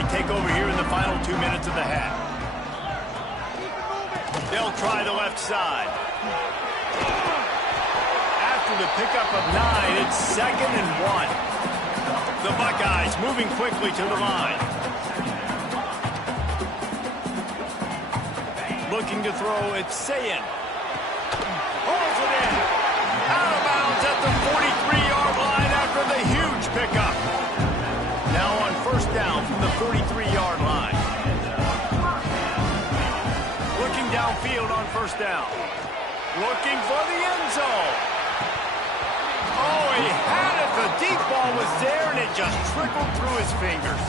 they take over here in the final 2 minutes of the half. They'll try the left side. After the pickup of 9, it's 2nd and 1. The Buckeyes moving quickly to the line. Looking to throw, it's Sayin. Holds it in. Out of bounds at the 43-yard line after the huge pickup. Now on first down from the 43-yard line. Looking downfield on first down. Looking for the end zone. Oh, he had it. The deep ball was there, and it just trickled through his fingers.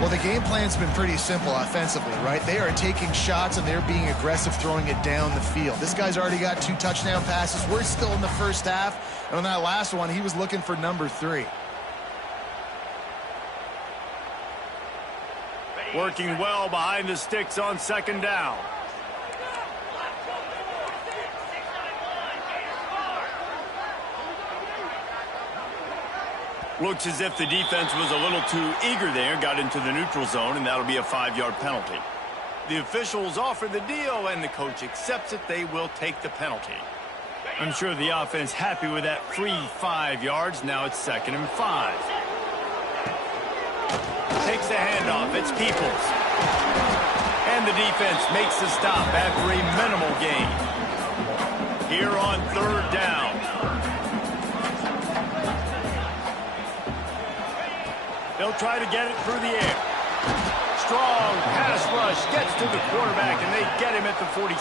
Well, the game plan's been pretty simple offensively, right? They are taking shots, and they're being aggressive throwing it down the field. This guy's already got 2 touchdown passes. We're still in the first half. And on that last one, he was looking for number 3. Working well behind the sticks on second down. Looks as if the defense was a little too eager there, got into the neutral zone, and that'll be a 5-yard penalty. The officials offer the deal, and the coach accepts it. They will take the penalty. I'm sure the offense happy with that free 5 yards. Now it's 2nd and 5. Takes the handoff. It's Peoples. And the defense makes the stop after a minimal gain. Here on third down. They'll try to get it through the air. Strong pass rush gets to the quarterback, and they get him at the 46.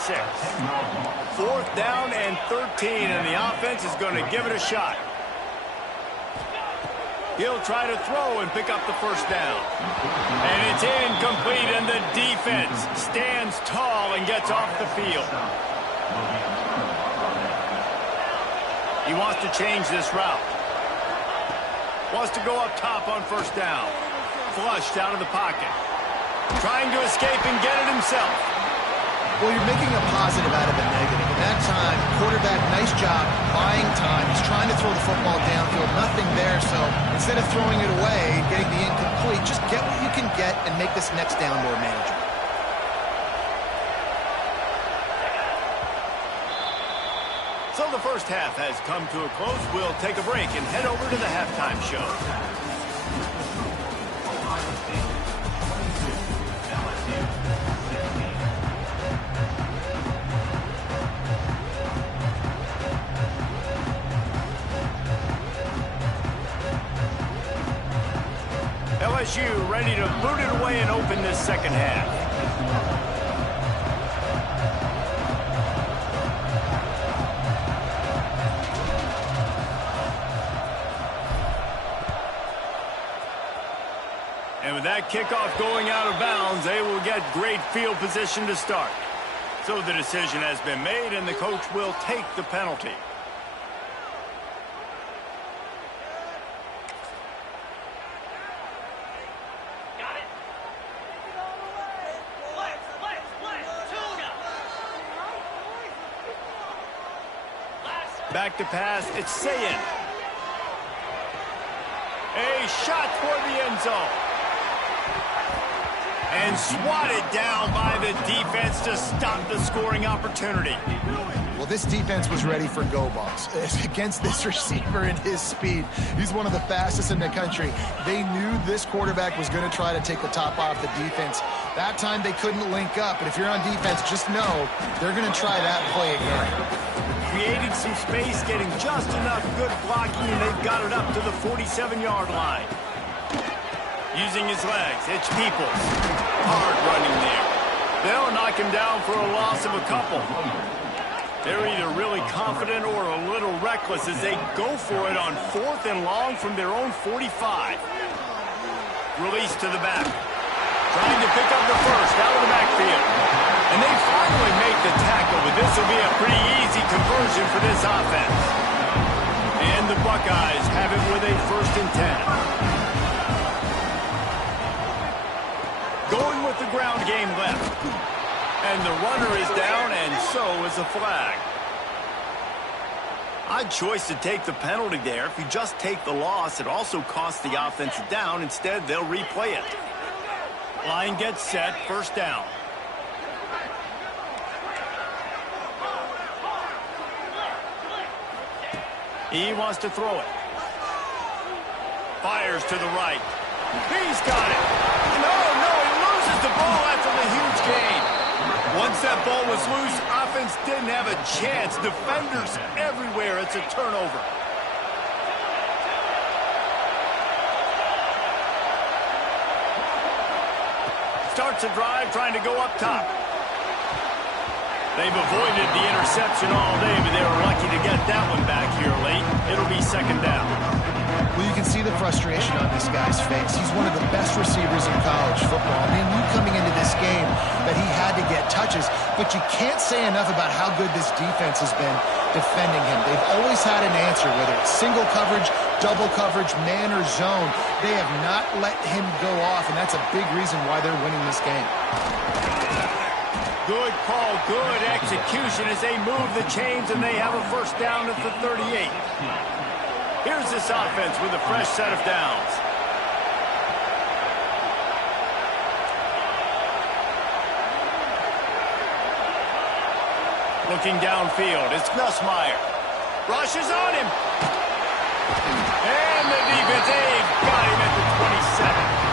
4th down and 13, and the offense is going to give it a shot. He'll try to throw and pick up the first down. And it's incomplete, and the defense stands tall and gets off the field. He wants to change this route. Wants to go up top on first down. Flushed out of the pocket. Trying to escape and get it himself. Well, you're making a positive out of a negative. At that time, quarterback, nice job, buying time. He's trying to throw the football downfield. Nothing there, so instead of throwing it away, getting the incomplete, just get what you can get and make this next down more manageable. So the first half has come to a close. We'll take a break and head over to the halftime show. LSU ready to boot it away and open this second half. And with that kickoff going out of bounds, they will get great field position to start. So the decision has been made, and the coach will take the penalty. Back to pass, it's Sayin. A shot toward the end zone. And swatted down by the defense to stop the scoring opportunity. Well, this defense was ready for go balls. Against this receiver and his speed, he's one of the fastest in the country. They knew this quarterback was going to try to take the top off the defense. That time they couldn't link up, but if you're on defense, just know they're going to try that play again. Creating some space, getting just enough good blocking, and they've got it up to the 47-yard line. Using his legs, it's Peoples. Hard running there. They'll knock him down for a loss of a couple. They're either really confident or a little reckless as they go for it on 4th and long from their own 45. Release to the back. Trying to pick up the first out of the backfield. And they finally make the tackle, but this will be a pretty easy conversion for this offense. And the Buckeyes have it with a 1st and 10. Going with the ground game left. And the runner is down, and so is a flag. Odd choice to take the penalty there. If you just take the loss, it also costs the offense down. Instead, they'll replay it. Line gets set, first down. He wants to throw it. Fires to the right. He's got it. No, he loses the ball after the huge gain. Once that ball was loose, offense didn't have a chance. Defenders everywhere. It's a turnover. Starts a drive trying to go up top. They've avoided the interception all day, but they were lucky to get that one back here late. It'll be second down. Well, you can see the frustration on this guy's face. He's one of the best receivers in college football. I mean, knew coming into this game that he had to get touches, but you can't say enough about how good this defense has been defending him. They've always had an answer, whether it's single coverage, double coverage, man or zone. They have not let him go off, and that's a big reason why they're winning this game. Good call, good execution as they move the chains, and they have a first down at the 38. Here's this offense with a fresh set of downs. Looking downfield, it's Nussmeier. Rushes on him. And the defense, they've got him at the 27.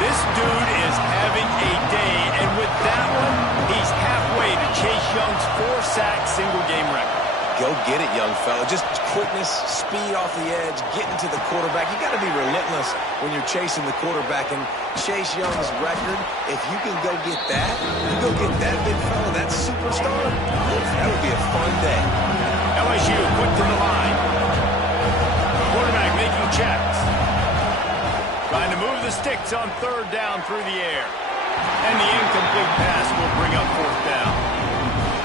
This dude is having a day, and with that one, he's halfway to Chase Young's 4-sack single-game record. Go get it, young fella. Just quickness, speed off the edge, getting to the quarterback. You got to be relentless when you're chasing the quarterback. And Chase Young's record, if you can go get that, you go get that big fella, that superstar, that would be a fun day. LSU quick to the line. Quarterback making checks. Trying to move the sticks on third down through the air. And the incomplete pass will bring up fourth down.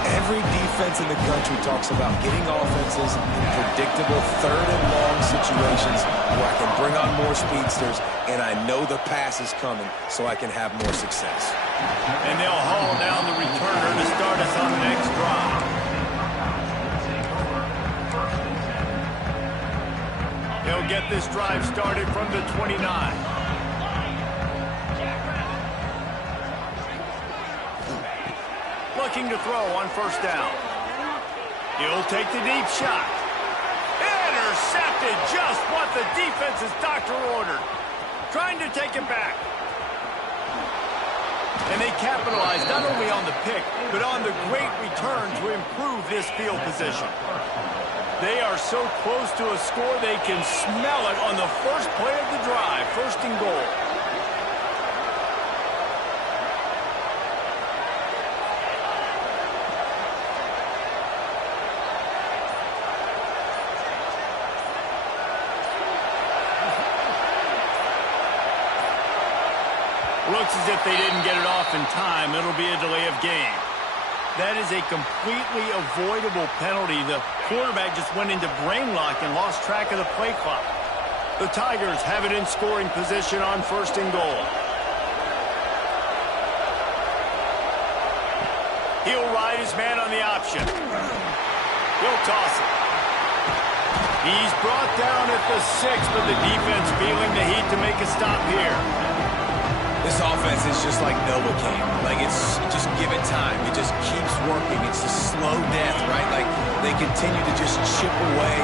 Every defense in the country talks about getting offenses in predictable third and long situations where I can bring on more speedsters and I know the pass is coming so I can have more success. And they'll haul down the returner to start us on the next drive. They'll get this drive started from the 29. Looking to throw on first down. He'll take the deep shot. Intercepted, just what the defense's doctor ordered. Trying to take it back. And they capitalize not only on the pick, but on the great return to improve this field position. They are so close to a score, they can smell it on the first play of the drive, first and goal. Looks as if they didn't get it off in time. It'll be a delay of game. That is a completely avoidable penalty. The quarterback just went into brain lock and lost track of the play clock. The Tigers have it in scoring position on first and goal. He'll ride his man on the option. He'll toss it. He's brought down at the 6, but the defense feeling the heat to make a stop here. This offense is just like Novocaine. Like, it's just give it time. It just keeps working. It's a slow death, right? Like, they continue to just chip away.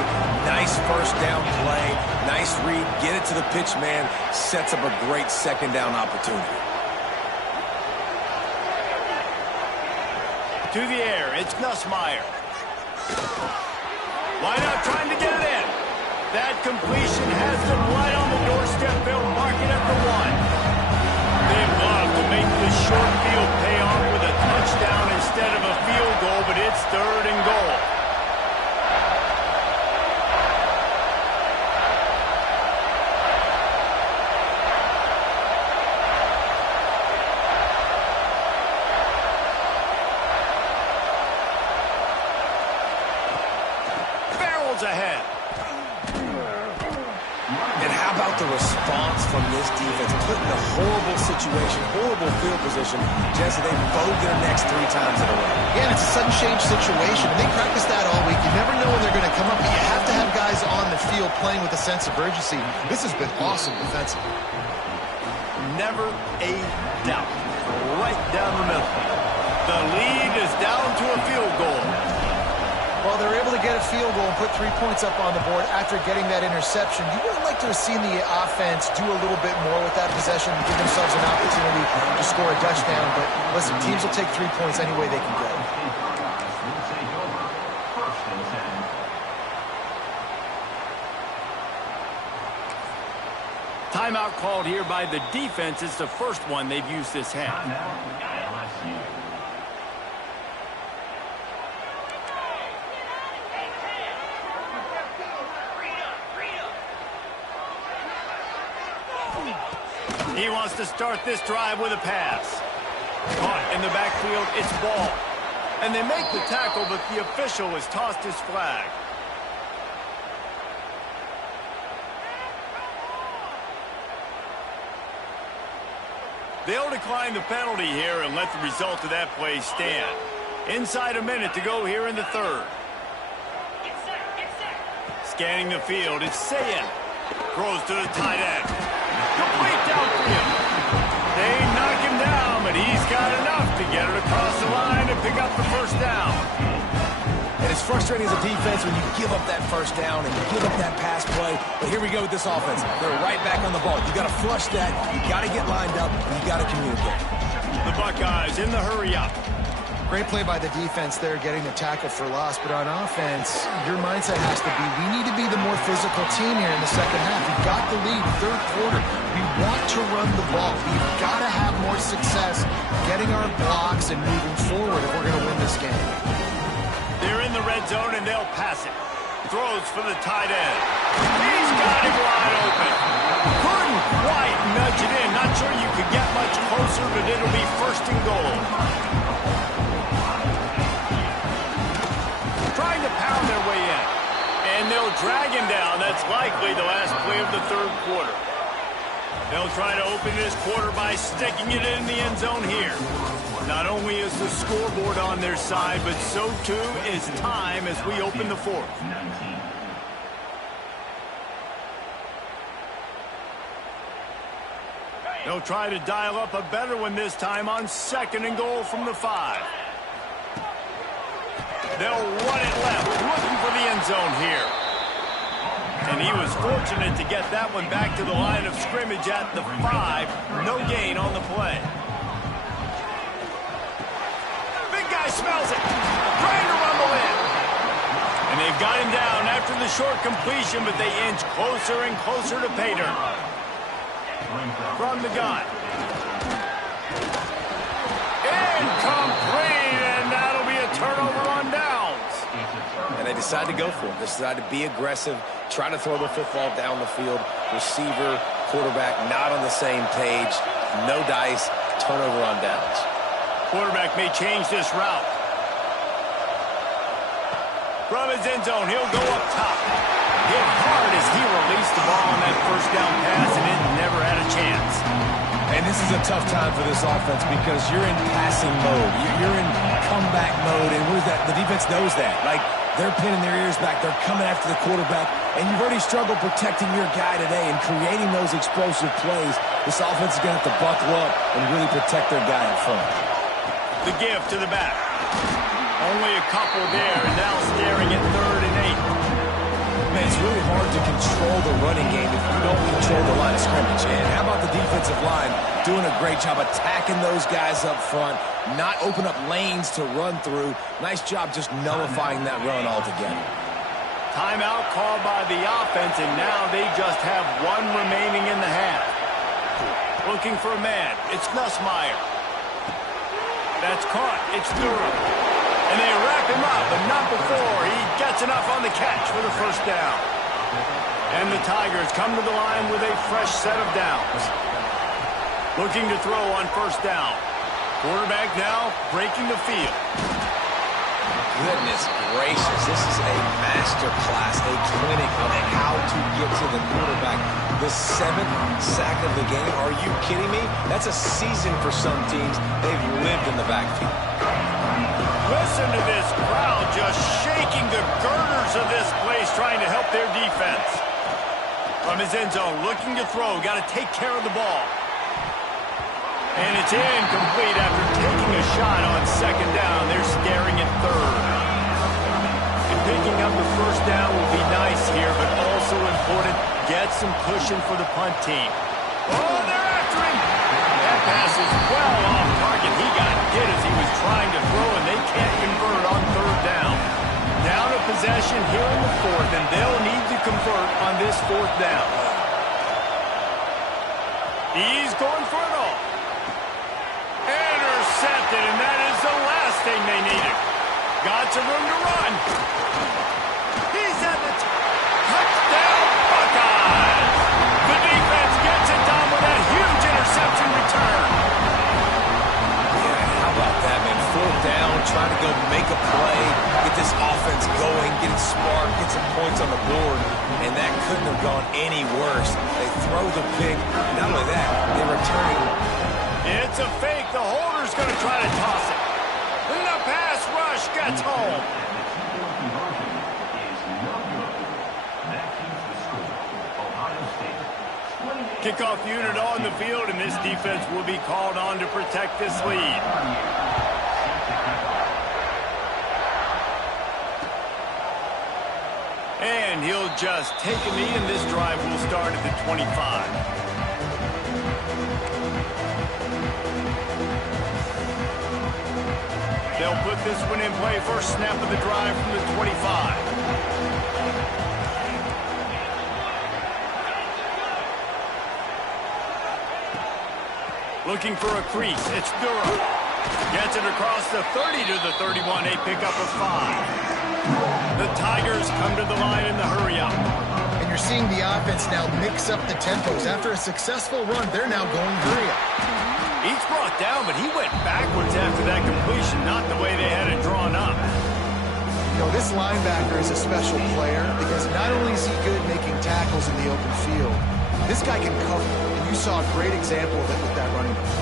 Nice first down play. Nice read. Get it to the pitch man. Sets up a great second down opportunity. To the air, it's Nussmeier. Line out trying to get it in. That completion has them right on the doorstep. They'll mark it at the 1. They'd love to make this short field pay off with a touchdown instead of a field goal, but it's third and goal. Farrell's ahead. And how about the response from this defense? Put in a horrible situation, horrible field position. Jesse, they bowed their necks 3 times in a row. Yeah, and it's a sudden change situation. They practice that all week. You never know when they're going to come up, but you have to have guys on the field playing with a sense of urgency. This has been awesome defensively. never a doubt. Right down the middle. The lead is down to a field goal. Well, they're able to get a field goal and put 3 points up on the board after getting that interception. You would have liked to have seen the offense do a little bit more with that possession, give themselves an opportunity to score a touchdown. But listen, teams will take 3 points any way they can get it. Timeout called here by the defense. It's the first one they've used this half. He wants to start this drive with a pass. Caught in the backfield, it's ball. And they make the tackle, but the official has tossed his flag. They'll decline the penalty here and let the result of that play stand. Inside a minute to go here in the third. Scanning the field, it's Sayin. Throws to the tight end. Complete downfield. They knock him down, but he's got enough to get it across the line and pick up the first down. And it's frustrating as a defense when you give up that first down and you give up that pass play. But here we go with this offense. They're right back on the ball. You got to flush that. You got to get lined up. And you got to communicate. The Buckeyes in the hurry up. Great play by the defense there, getting the tackle for loss. But on offense, your mindset has to be, we need to be the more physical team here in the second half. We've got the lead, third quarter. We want to run the ball. We've got to have more success getting our blocks and moving forward if we're going to win this game. They're in the red zone, and they'll pass it. Throws for the tight end. He's got him wide open. Couldn't quite nudge it in. Not sure you could get much closer, but it'll be first and goal. Trying to pound their way in. And they'll drag him down. That's likely the last play of the third quarter. They'll try to open this quarter by sticking it in the end zone here. Not only is the scoreboard on their side, but so too is time as we open the fourth. They'll try to dial up a better one this time on second and goal from the 5. They'll run it left, looking for the end zone here. And he was fortunate to get that one back to the line of scrimmage at the 5. No gain on the play. Big guy smells it. Trying to rumble in. And they've got him down after the short completion, but they inch closer and closer to pay dirt. From the gun. Incomplete, and that'll be a turnover on downs. And they decide to go for it. They decide to be aggressive, try to throw the football down the field. Receiver, quarterback, not on the same page. No dice, turnover on downs. Quarterback may change this route. From his end zone, he'll go up top. Hit hard as he released the ball on that first down pass, and it never had a chance. And this is a tough time for this offense because you're in passing mode. You're in comeback mode, and what is that? The defense knows that. Like, they're pinning their ears back. They're coming after the quarterback, and you've already struggled protecting your guy today and creating those explosive plays. This offense is going to have to buckle up and really protect their guy in front. The give to the back. Only a couple there, and now staring at 3rd and 8. Man, it's really hard to control the running game if you don't control the line of scrimmage. And how about the defensive line doing a great job attacking those guys up front, not open up lanes to run through. Nice job just nullifying that run altogether. Timeout called by the offense, and now they just have one remaining in the half. Looking for a man. It's Nussmeier. That's caught. It's Durham. And they wrap him up, but not before he gets enough on the catch for the first down. And the Tigers come to the line with a fresh set of downs. Looking to throw on first down. Quarterback now breaking the field. Goodness gracious, this is a master class, a clinic on how to get to the quarterback. The 7th sack of the game, are you kidding me? That's a season for some teams. They've lived in the backfield. Listen to this crowd just shaking the girders of this place, trying to help their defense. From his end zone, looking to throw, got to take care of the ball. And it's incomplete after taking a shot on second down. They're scaring at third. And picking up the first down will be nice here, but also important. Get some cushion for the punt team. Oh, they're after him. That pass is well off target. He got hit as he was trying to throw, and they can't convert on third down. Down a possession here in the fourth, and they'll need to convert on this fourth down. He's going for it all. Intercepted, and that is the last thing they needed. Got some room to run. He's at the touchdown, Buckeyes. The defense gets it done with that huge interception return. Yeah, how about that, man? Fourth down, trying to go make a play, get this offense going, get it smart, get some points on the board, and that couldn't have gone any worse. They throw the pick, and not only that, they return it. It's a fake. The holder's going to try to toss it. And the pass rush gets home. Kickoff unit on the field, and this defense will be called on to protect this lead. And he'll just take a knee, and this drive will start at the 25. They'll put this one in play. First snap of the drive from the 25. Looking for a crease. It's Durham. Gets it across the 30 to the 31. A pickup of 5. The Tigers come to the line in the hurry-up. And you're seeing the offense now mix up the tempos. After a successful run, they're now going hurry-up. He's brought down, but he went backwards after that completion, not the way they had it drawn up. You know, this linebacker is a special player because not only is he good making tackles in the open field, this guy can cover, and you saw a great example of it with that running back.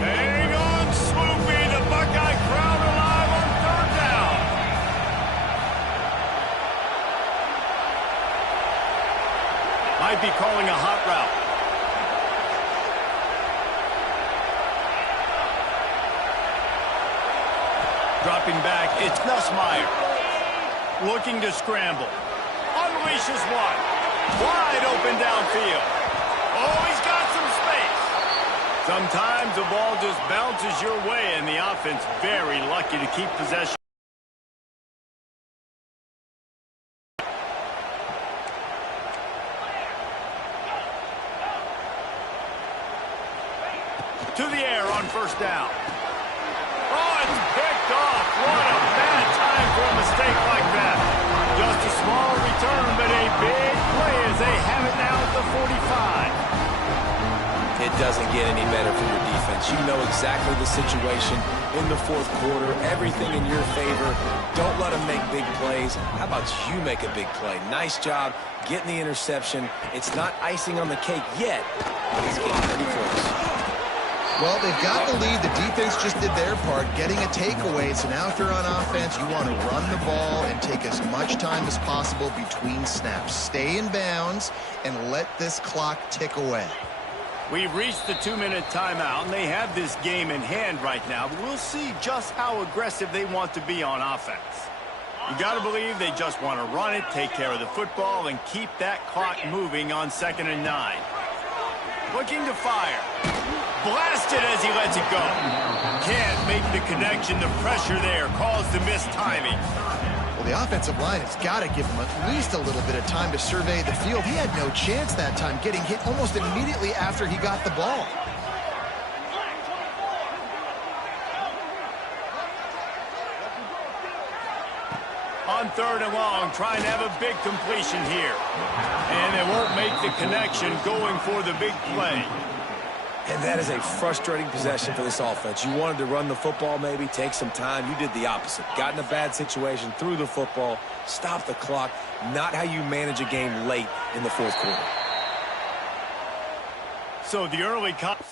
Hang on, Swoopy, the Buckeye crowd alive on third down. Might be calling a hot route. Dropping back, it's Nussmeier. Looking to scramble. Unleashes one. Wide open downfield. Oh, he's got some space. Sometimes the ball just bounces your way, and the offense very lucky to keep possession. To the air on first down. Oh, it's picked off. What a bad time for a mistake like that. Just a small return, but a big play as they have it now at the 45. It doesn't get any better for your defense. You know exactly the situation in the fourth quarter. Everything in your favor. Don't let them make big plays. How about you make a big play? Nice job getting the interception. It's not icing on the cake yet, but it's getting pretty close. Well, they've got the lead. The defense just did their part, getting a takeaway. So now if you're on offense, you want to run the ball and take as much time as possible between snaps. Stay in bounds and let this clock tick away. We've reached the 2-minute timeout, and they have this game in hand right now. But we'll see just how aggressive they want to be on offense. You got to believe they just want to run it, take care of the football, and keep that clock moving on 2nd and 9. Looking to fire. Blasted as he lets it go. Can't make the connection. The pressure there caused the missed timing. Well, the offensive line has got to give him at least a little bit of time to survey the field. He had no chance that time, getting hit almost immediately after he got the ball. On 3rd and long, trying to have a big completion here. And they won't make the connection going for the big play. And that is a frustrating possession for this offense. You wanted to run the football, maybe take some time. You did the opposite. Got in a bad situation, threw the football, stopped the clock. Not how you manage a game late in the fourth quarter. So the early cut.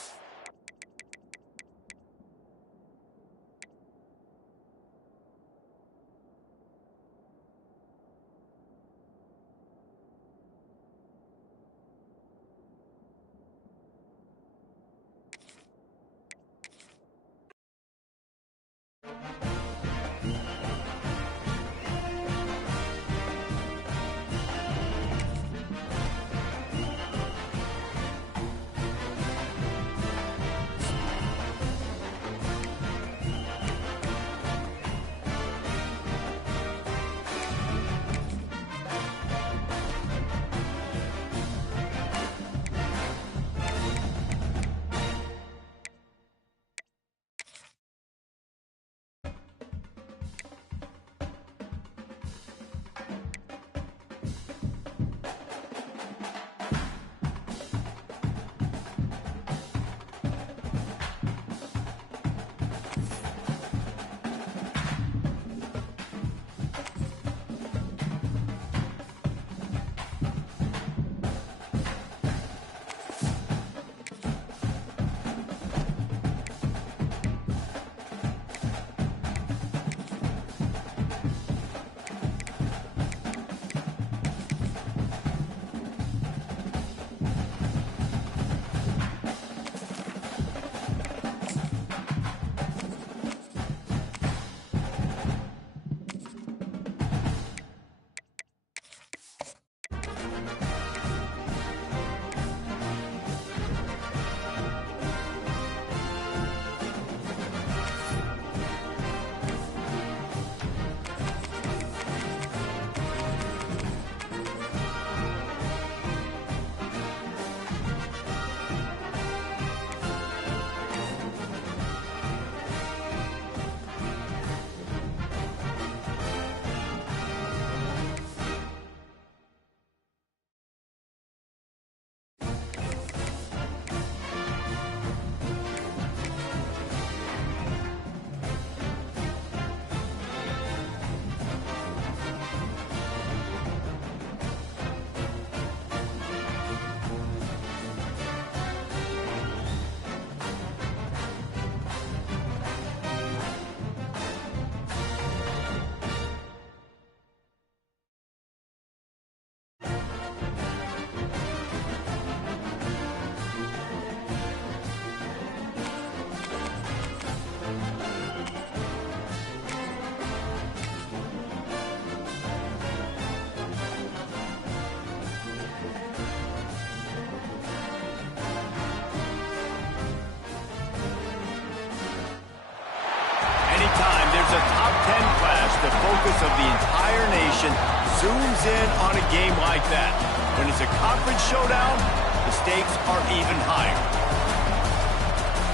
the focus of the entire nation zooms in on a game like that. When it's a conference showdown, the stakes are even higher.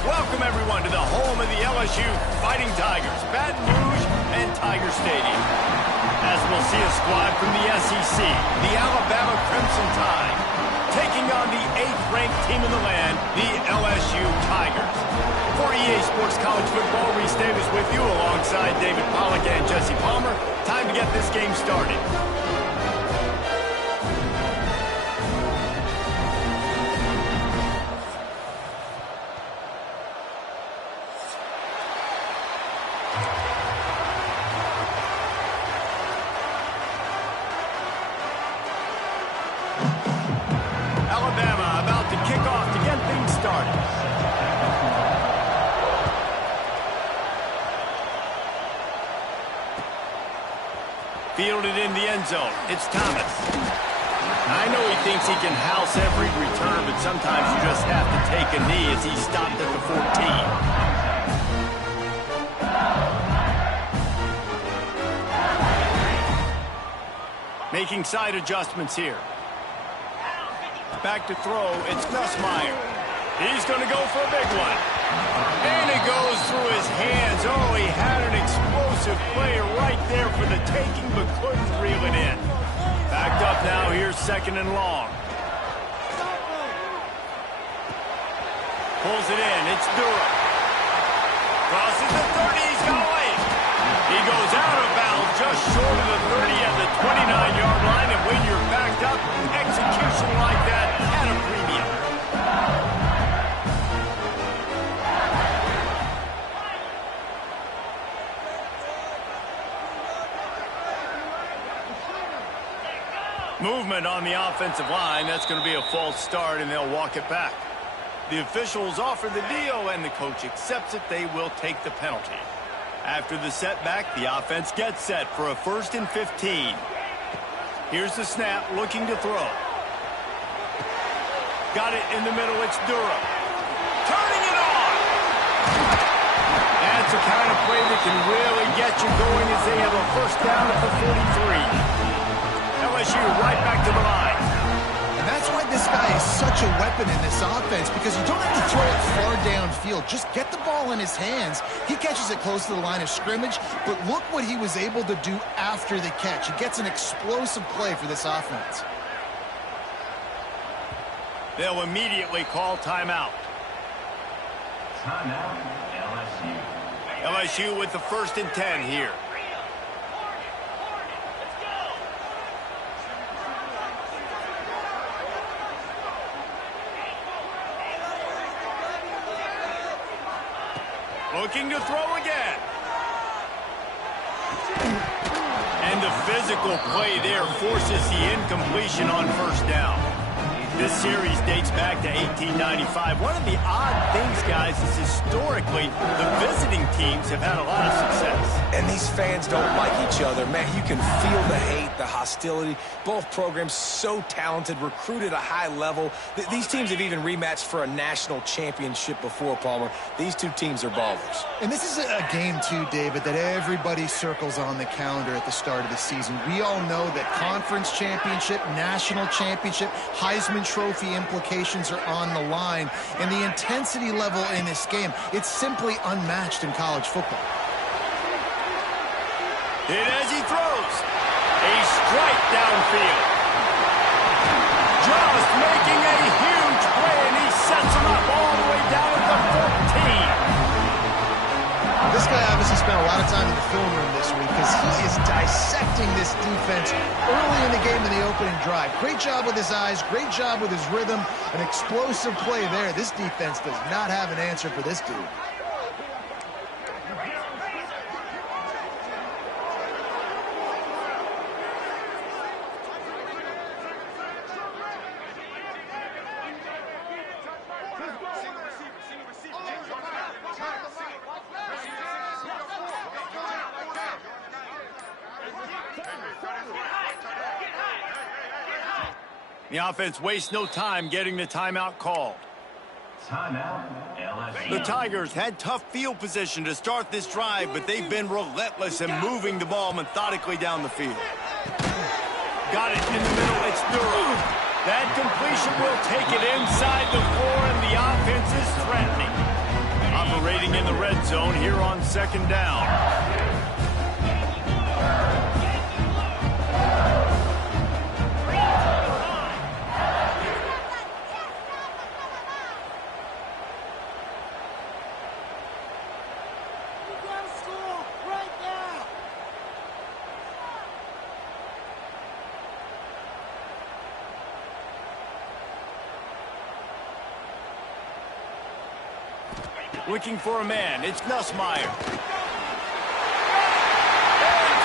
Welcome, everyone, to the home of the LSU Fighting Tigers, Baton Rouge and Tiger Stadium. As we'll see a squad from the SEC, the Alabama Crimson Tide, taking on the 8th-ranked team in the land, the LSU Tigers. For EA Sports College Football, Reese Davis with you alongside David Pollack and Jesse Palmer. Time to get this game started. Alabama about to kick off to get things started. Fielded in the end zone. It's Thomas. I know he thinks he can house every return, but sometimes you just have to take a knee as he stopped at the 14. Making side adjustments here. Back to throw, it's Nussmeier. He's going to go for a big one. And it goes through his hands. Oh, he had an explosive play right there for the taking, but couldn't reel it in. Backed up now, here's 2nd and long. Pulls it in, it's Durham. Crosses the 30, he's got away. He goes out of bounds just short of the 30 at the 29-yard line, and when you're backed up, execution like that at a premium. Movement on the offensive line. That's going to be a false start, and they'll walk it back. The officials offer the deal, and the coach accepts it. They will take the penalty. After the setback, the offense gets set for a 1st and 15. Here's the snap, looking to throw. Got it in the middle, it's Durham. Turning it on! That's the kind of play that can really get you going as they have a 1st down at the 43. LSU right back to the line. And that's why this guy is such a weapon in this offense, because you don't have to throw it far downfield. Just get the ball in his hands. He catches it close to the line of scrimmage, but look what he was able to do after the catch. He gets an explosive play for this offense. They'll immediately call timeout. Timeout, LSU. LSU with the 1st and 10 here. Looking to throw again. And the physical play there forces the incompletion on 1st down. This series dates back to 1895. One of the odd things, guys, is historically the visiting teams have had a lot of success. And these fans don't like each other. Man, you can feel the hate, the hostility. Both programs so talented, recruited at a high level. These teams have even rematched for a national championship before, Palmer. These two teams are ballers. And this is a game, too, David, that everybody circles on the calendar at the start of the season. We all know that conference championship, national championship, Heisman Trophy implications are on the line. And the intensity level in this game, it's simply unmatched in college football. Hit as he throws. A strike downfield. Just making a huge play, and he sets him up all the way down at the 14. This guy obviously spent a lot of time in the film room this week because he is dissecting this defense early in the game in the opening drive. Great job with his eyes, great job with his rhythm, an explosive play there. This defense does not have an answer for this dude. The offense wastes no time getting the timeout called. The Tigers had tough field position to start this drive, but they've been relentless in moving the ball methodically down the field. Got it in the middle. It's Duro. That completion will take it inside the 4, and the offense is threatening. Operating in the red zone here on second down. Looking for a man. It's Nussmeier. Into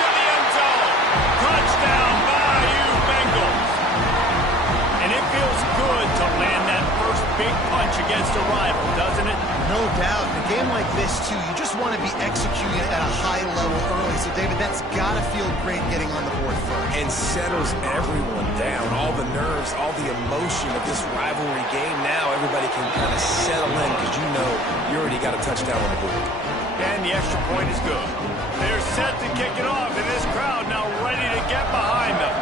the end zone. Touchdown, Bayou Bengals. And it feels good to land that first big punch against a rival, doesn't it? No doubt. In a game like this, too, you just want to be executing at a high level early. So, David, that's got to feel great getting on the board first. And settles everyone down. All the nerves, all the emotion of this rivalry game. Now everybody can kind of settle in because you know you already got a touchdown on the board. And the extra point is good. They're set to kick it off, and this crowd now ready to get behind them.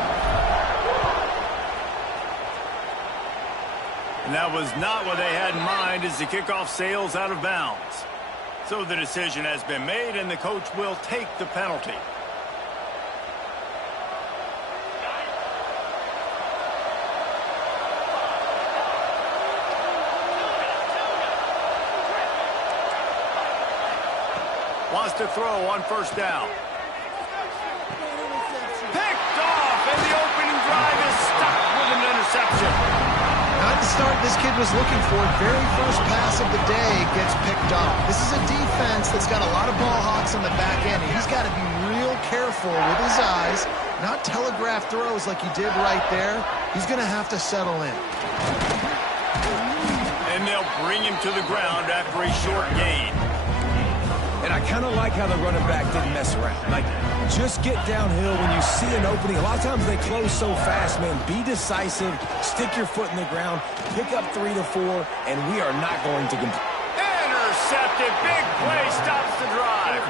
And that was not what they had in mind as the kickoff sails out of bounds. So the decision has been made, and the coach will take the penalty. Wants to throw on first down. Picked off, and the opening drive is stuck with an interception. Not the start this kid was looking for. Very first pass of the day gets picked off. This is a defense that's got a lot of ball hawks on the back end, and he's got to be real careful with his eyes, not telegraph throws like he did right there. He's going to have to settle in. And they'll bring him to the ground after a short gain. And I kind of like how the running back didn't mess around. Like, just get downhill when you see an opening. A lot of times they close so fast, man. Be decisive, stick your foot in the ground, pick up 3 to 4, and we are not going to compete. Intercepted. Big play stops the drive.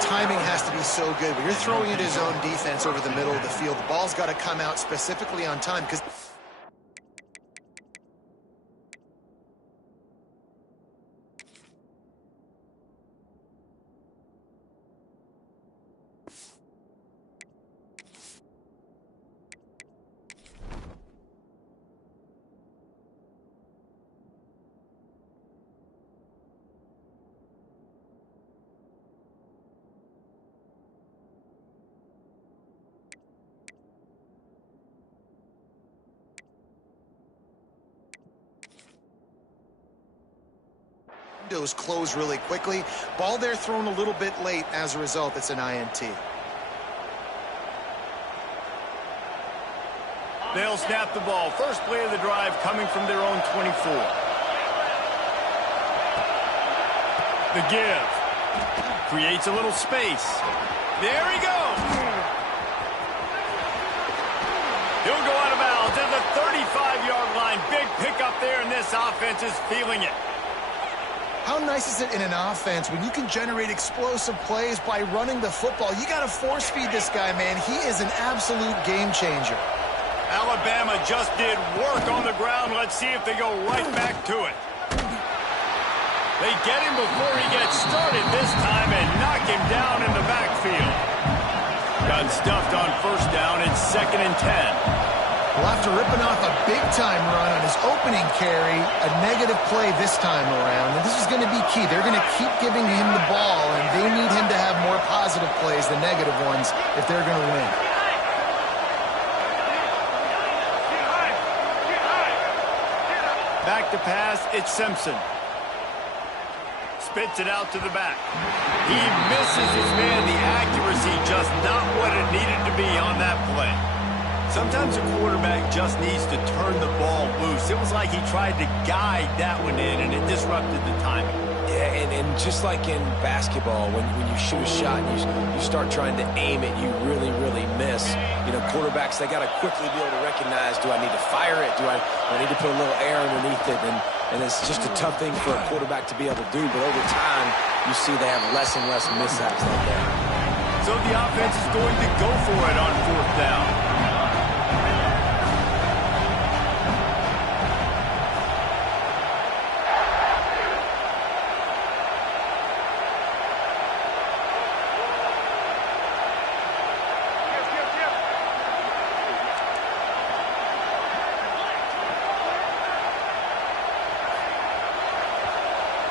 Timing has to be so good. When you're throwing at his own defense over the middle of the field, the ball's got to come out specifically on time because windows close really quickly. Ball there thrown a little bit late. As a result, it's an INT. They'll snap the ball. First play of the drive coming from their own 24. The give. Creates a little space. There he goes. He'll go out of bounds at the 35-yard line. Big pickup there, and this offense is feeling it. How nice is it in an offense when you can generate explosive plays by running the football? You got to force feed this guy, man. He is an absolute game changer. Alabama just did work on the ground. Let's see if they go right back to it. They get him before he gets started this time and knock him down in the backfield. Got stuffed on first down. It's 2nd and 10. Well, after ripping off a big-time run on his opening carry, a negative play this time around. And this is going to be key. They're going to keep giving him the ball, and they need him to have more positive plays than negative ones if they're going to win. Back to pass, it's Simpson. Spits it out to the back. He misses his man. The accuracy just not what it needed to be on that play. Sometimes a quarterback just needs to turn the ball loose. It was like he tried to guide that one in, and it disrupted the timing. Yeah, and just like in basketball, when you shoot a shot and you start trying to aim it, you really, really miss. You know, quarterbacks, they got to quickly be able to recognize, do I need to fire it? Do I need to put a little air underneath it? And and it's just a tough thing for a quarterback to be able to do, but over time, you see they have less and less mishaps like that. So the offense is going to go for it on 4th down.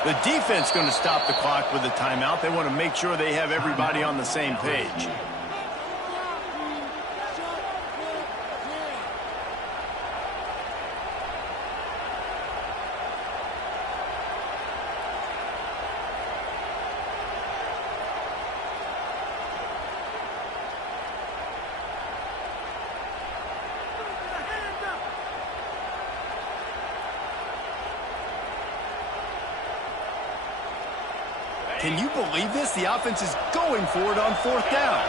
The defense going to stop the clock with a timeout. They want to make sure they have everybody on the same page. Can you believe this? The offense is going for it on 4th down.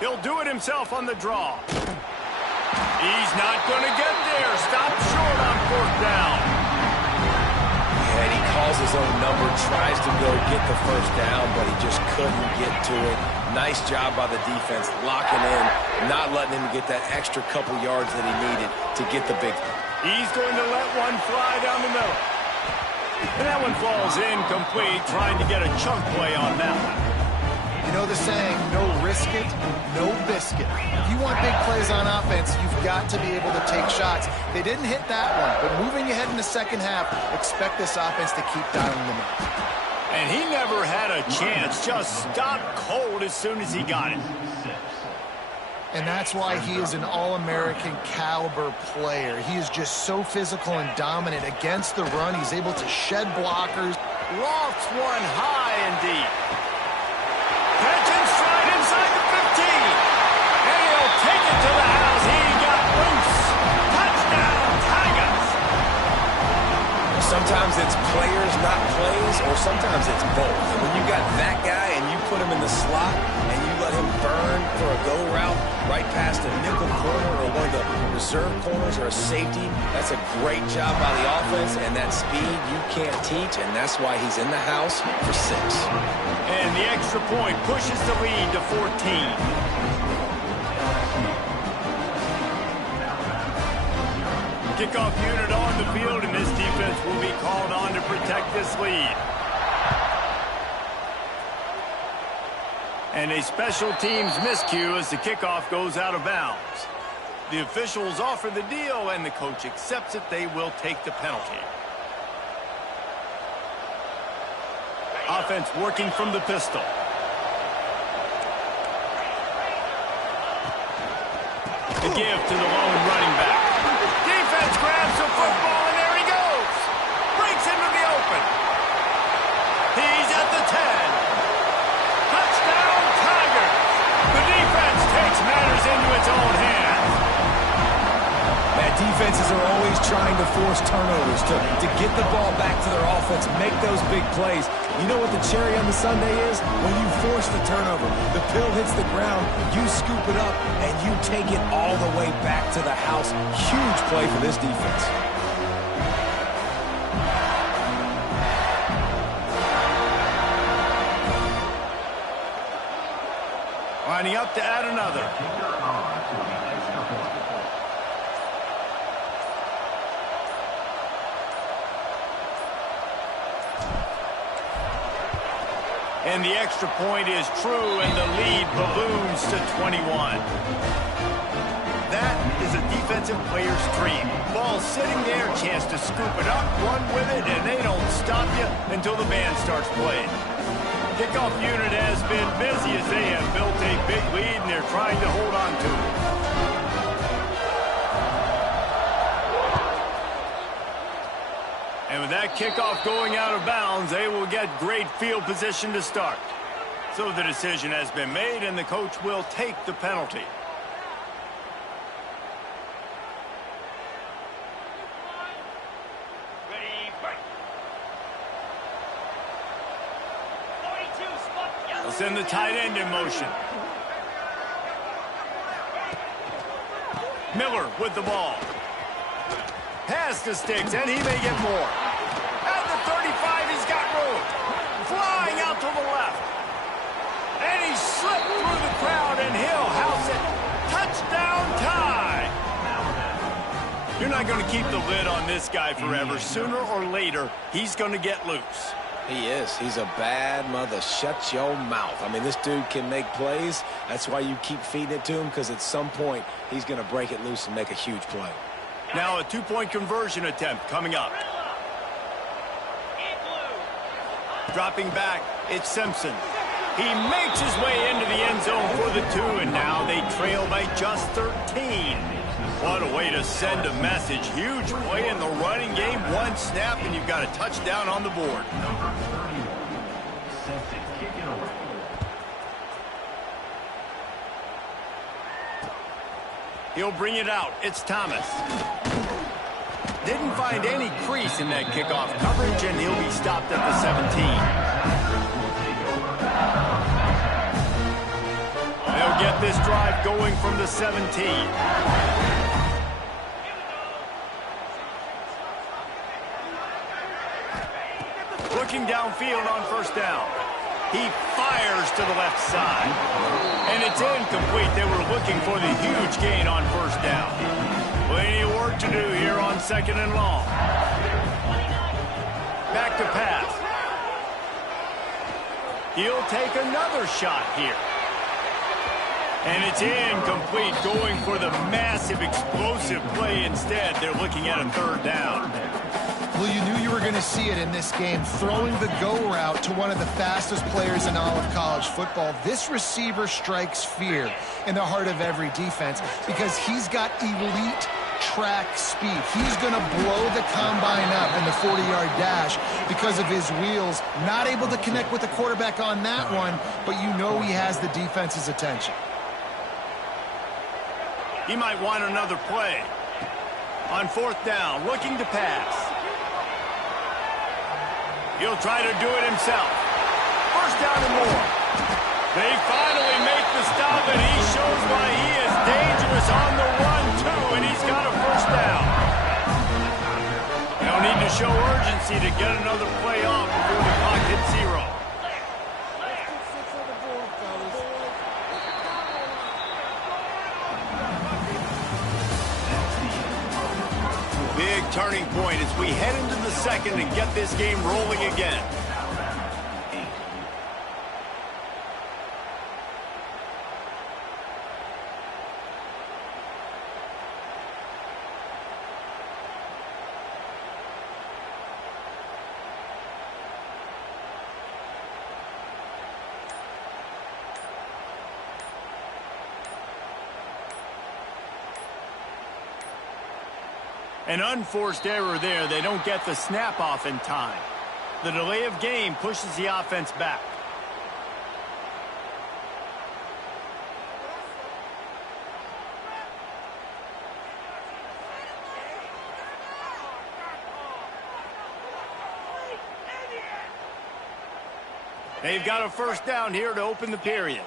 He'll do it himself on the draw. He's not going to get there. Stop short on 4th down. And he calls his own number, tries to go get the first down, but he just couldn't get to it. Nice job by the defense, locking in, not letting him get that extra couple yards that he needed to get the big. He's going to let one fly down the middle. And that one falls incomplete, trying to get a chunk play on that one. You know the saying, no risk it, no biscuit. If you want big plays on offense, you've got to be able to take shots. They didn't hit that one, but moving ahead in the second half, expect this offense to keep dialing them up. And he never had a chance, just stopped cold as soon as he got it. And that's why he is an All-American caliber player. He is just so physical and dominant against the run. He's able to shed blockers. Lofts one high and deep. Catch and stride inside the 15. And he'll take it to the house. He got loose. Touchdown, Tigers. Sometimes it's players, not plays, or sometimes it's both. When you got that guy and you put him in the slot and you let him burn for a go route right past a nickel corner or one of the reserve corners or a safety, that's a great job by the offense, and that speed you can't teach, and that's why he's in the house for 6. And the extra point pushes the lead to 14. Kickoff unit on the field, and this defense will be called on to protect this lead. And a special teams miscue as the kickoff goes out of bounds. The officials offer the deal, and the coach accepts it. They will take the penalty. Offense working from the pistol. The give to the lone running back. Defense grabs the football, and there he goes. Breaks into the open. He's at the 10. Touchdown, Tigers. The defense takes matters into its own hands. Man, defenses are always trying to force turnovers to get the ball back to their offense, make those big plays. You know what the cherry on the sundae is? When you force the turnover, the pill hits the ground, you scoop it up, and you take it all the way back to the house. Huge play for this defense. Lining up to add another. And the extra point is true, and the lead balloons to 21. That is a defensive player's dream. Ball sitting there, chance to scoop it up, run with it, and they don't stop you until the band starts playing. Kickoff unit has been busy as they have built a big lead, and they're trying to hold on to it. And with that kickoff going out of bounds, they will get great field position to start. So the decision has been made, and the coach will take the penalty. They'll send the tight end in motion. Miller with the ball. Pass to Sticks, and he may get more. At the 35, he's got room. Flying out to the left. And he slipped through the crowd, and he'll house it. Touchdown tie. You're not going to keep the lid on this guy forever. Sooner or later, he's going to get loose. He is. He's a bad mother. Shut your mouth. I mean, this dude can make plays. That's why you keep feeding it to him, because at some point, he's going to break it loose and make a huge play. Now a two-point conversion attempt coming up. Dropping back, it's Simpson. He makes his way into the end zone for the 2, and now they trail by just 13. What a way to send a message. Huge play in the running game. One snap, and you've got a touchdown on the board. He'll bring it out. It's Thomas. Didn't find any crease in that kickoff coverage, and he'll be stopped at the 17. They'll get this drive going from the 17. Looking downfield on first down. He fires to the left side. And it's incomplete. They were looking for the huge gain on first down. Plenty of work to do here on second and long. Back to pass. He'll take another shot here. And it's incomplete, going for the massive explosive play instead. They're looking at a third down. Well, you knew you were going to see it in this game, throwing the go route to one of the fastest players in all of college football. This receiver strikes fear in the heart of every defense because he's got elite track speed. He's going to blow the combine up in the 40-yard dash because of his wheels. Not able to connect with the quarterback on that one, but you know he has the defense's attention. He might want another play. On fourth down, looking to pass. He'll try to do it himself. First down and more. They finally make the stop, and he shows why he is dangerous on the run, too, and he's got a first down. They'll need to show urgency to get another play off before the clock hits 0. Big turning point as we head into the second and get this game rolling again. An unforced error there. They don't get the snap off in time. The delay of game pushes the offense back. They've got a first down here to open the period.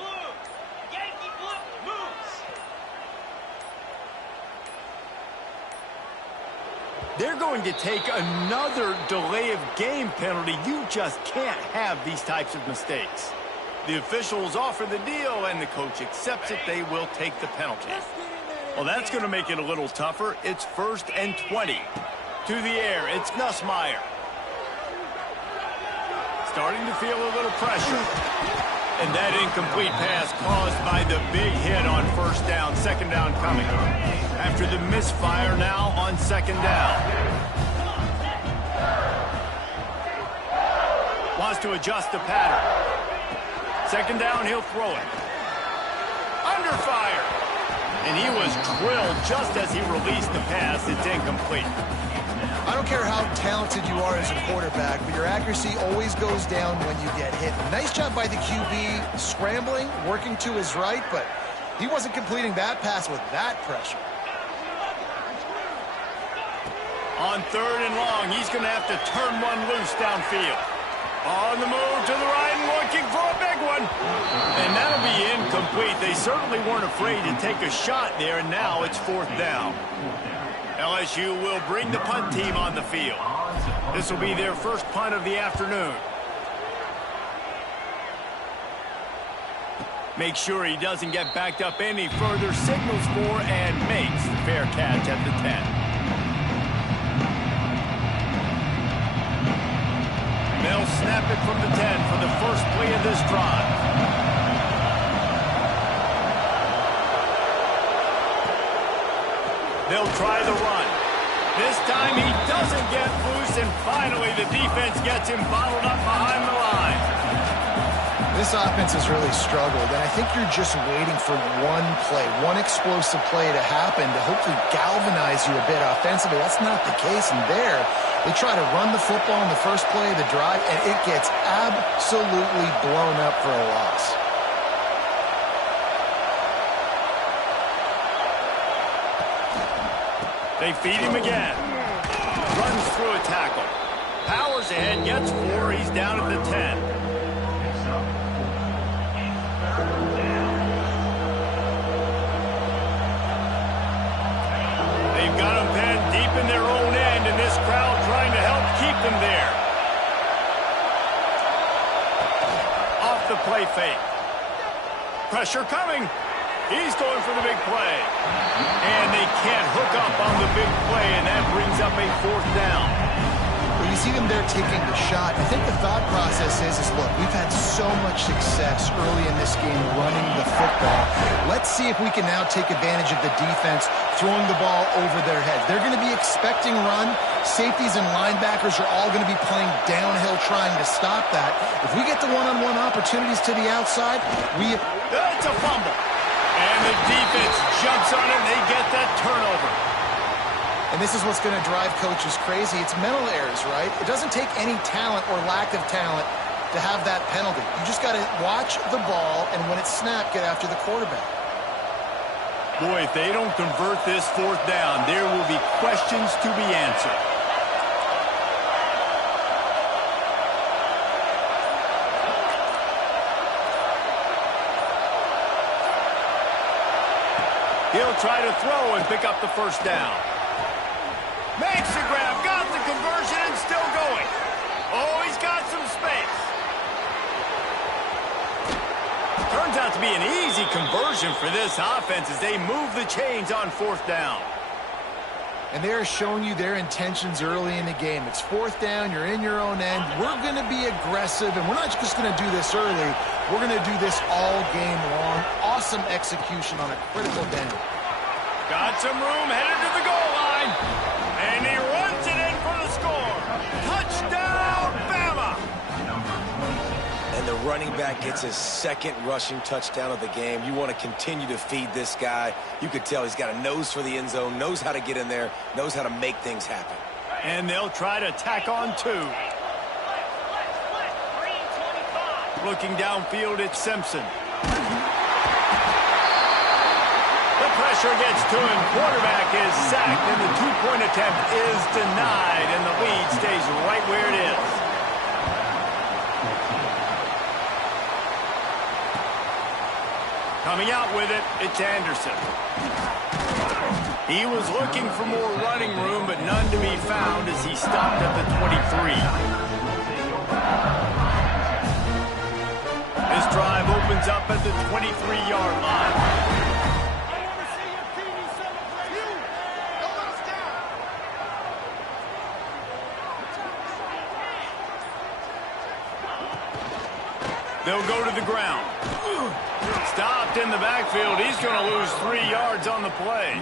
They're going to take another delay of game penalty. You just can't have these types of mistakes. The officials offer the deal, and the coach accepts it. They will take the penalty. Well, that's going to make it a little tougher. It's 1st and 20. To the air, it's Nussmeier. Starting to feel a little pressure. And that incomplete pass caused by the big hit on first down. Second down coming. After the misfire now on second down. Wants to adjust the pattern. Second down, he'll throw it. Under fire. And he was drilled just as he released the pass. It's incomplete. I don't care how talented you are as a quarterback, but your accuracy always goes down when you get hit. Nice job by the QB scrambling, working to his right, but he wasn't completing that pass with that pressure. On 3rd and long, he's going to have to turn one loose downfield. On the move to the right and looking for a big one. And that'll be incomplete. They certainly weren't afraid to take a shot there, and now it's 4th down. LSU will bring the punt team on the field. This will be their first punt of the afternoon. Make sure he doesn't get backed up any further, signals for and makes the fair catch at the 10. They'll snap it from the 10 for the first play of this drive. They'll try the run. This time he doesn't get loose, and finally the defense gets him bottled up behind the line. This offense has really struggled, and I think you're just waiting for one play, one explosive play to happen to hopefully galvanize you a bit offensively. That's not the case, and there they try to run the football in the first play of the drive, and it gets absolutely blown up for a loss. They feed him again. Runs through a tackle. Powers ahead, gets 4. He's down at the 10. They've got him pinned deep in their own end, and this crowd trying to help keep them there. Off the play fake. Pressure coming. He's going for the big play. And they can't hook up on the big play, and that brings up a 4th down. Well, you see them there taking the shot. I think the thought process is look, we've had so much success early in this game running the football. Let's see if we can now take advantage of the defense throwing the ball over their heads. They're going to be expecting run. Safeties and linebackers are all going to be playing downhill trying to stop that. If we get the one-on-one opportunities to the outside, It's a fumble. And the defense jumps on it, and they get that turnover. And this is what's going to drive coaches crazy. It's mental errors, right? It doesn't take any talent or lack of talent to have that penalty. You just got to watch the ball, and when it's snapped, get after the quarterback. Boy, if they don't convert this 4th down, there will be questions to be answered. He'll try to throw and pick up the first down. Makes the grab, got the conversion, and still going. Oh, he's got some space. Turns out to be an easy conversion for this offense as they move the chains on 4th down. And they're showing you their intentions early in the game. It's 4th down, you're in your own end. We're going to be aggressive, and we're not just going to do this early. We're going to do this all game long. Awesome execution on a critical down. Got some room, headed to the goal line. And he runs it in for the score. Touchdown, Bama! And the running back gets his 2nd rushing touchdown of the game. You want to continue to feed this guy. You could tell he's got a nose for the end zone, knows how to get in there, knows how to make things happen. And they'll try to tack on 2. Looking downfield, it's Simpson. The pressure gets to him. Quarterback is sacked, and the 2-point attempt is denied, and the lead stays right where it is. Coming out with it, it's Anderson. He was looking for more running room, but none to be found as he stopped at the 23. This drive opens up at the 23-yard line. They'll go to the ground. Stopped in the backfield. He's going to lose 3 yards on the play.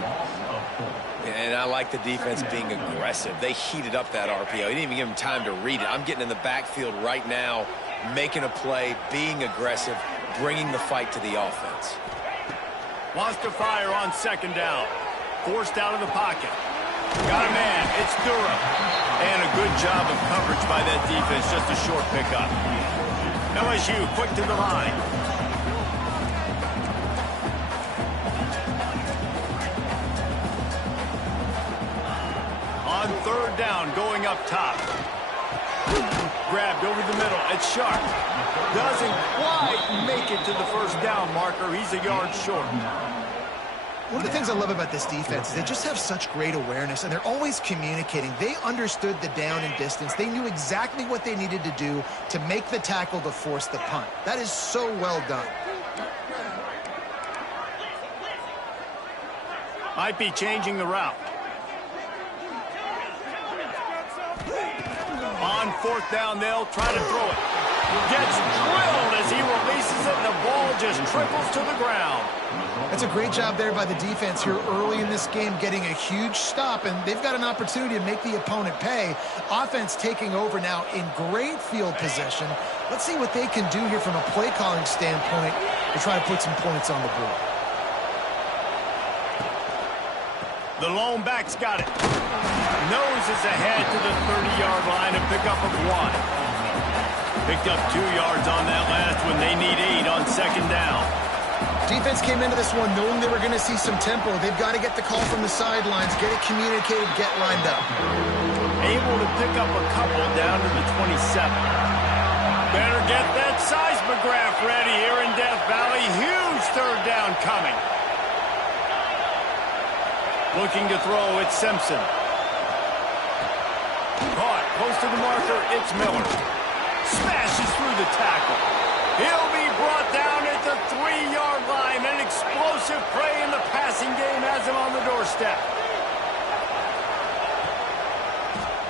And I like the defense being aggressive. They heated up that RPO. He didn't even give him time to read it. I'm getting in the backfield right now, making a play, being aggressive, bringing the fight to the offense. Wants to fire on 2nd down. Forced out of the pocket. Got a man. It's Durham. And a good job of coverage by that defense. Just a short pickup. LSU quick to the line. On 3rd down, going up top. Grabbed over the middle. It's sharp. Doesn't quite make it to the first down marker. He's a yard short. One of the things I love about this defense is they just have such great awareness, and they're always communicating. They understood the down and distance. They knew exactly what they needed to do to make the tackle to force the punt. That is so well done. Might be changing the route. On fourth down, they'll try to throw it. Gets drilled as he releases it, and the ball just triples to the ground. That's a great job there by the defense here early in this game, getting a huge stop, and they've got an opportunity to make the opponent pay. Offense taking over now in great field possession. Let's see what they can do here from a play calling standpoint to try to put some points on the board. The lone back's got it. Noses ahead to the 30-yard line and pick up of 1. Picked up 2 yards on that last one. They need 8 on second down. Defense came into this one knowing they were going to see some tempo. They've got to get the call from the sidelines, get it communicated, get lined up. Able to pick up a couple down to the 27. Better get that seismograph ready here in Death Valley. Huge third down coming. Looking to throw, it's Simpson. Caught, close to the marker, it's Miller. Smashes through the tackle. He'll be brought down at the 3-yard line. An explosive play in the passing game has him on the doorstep.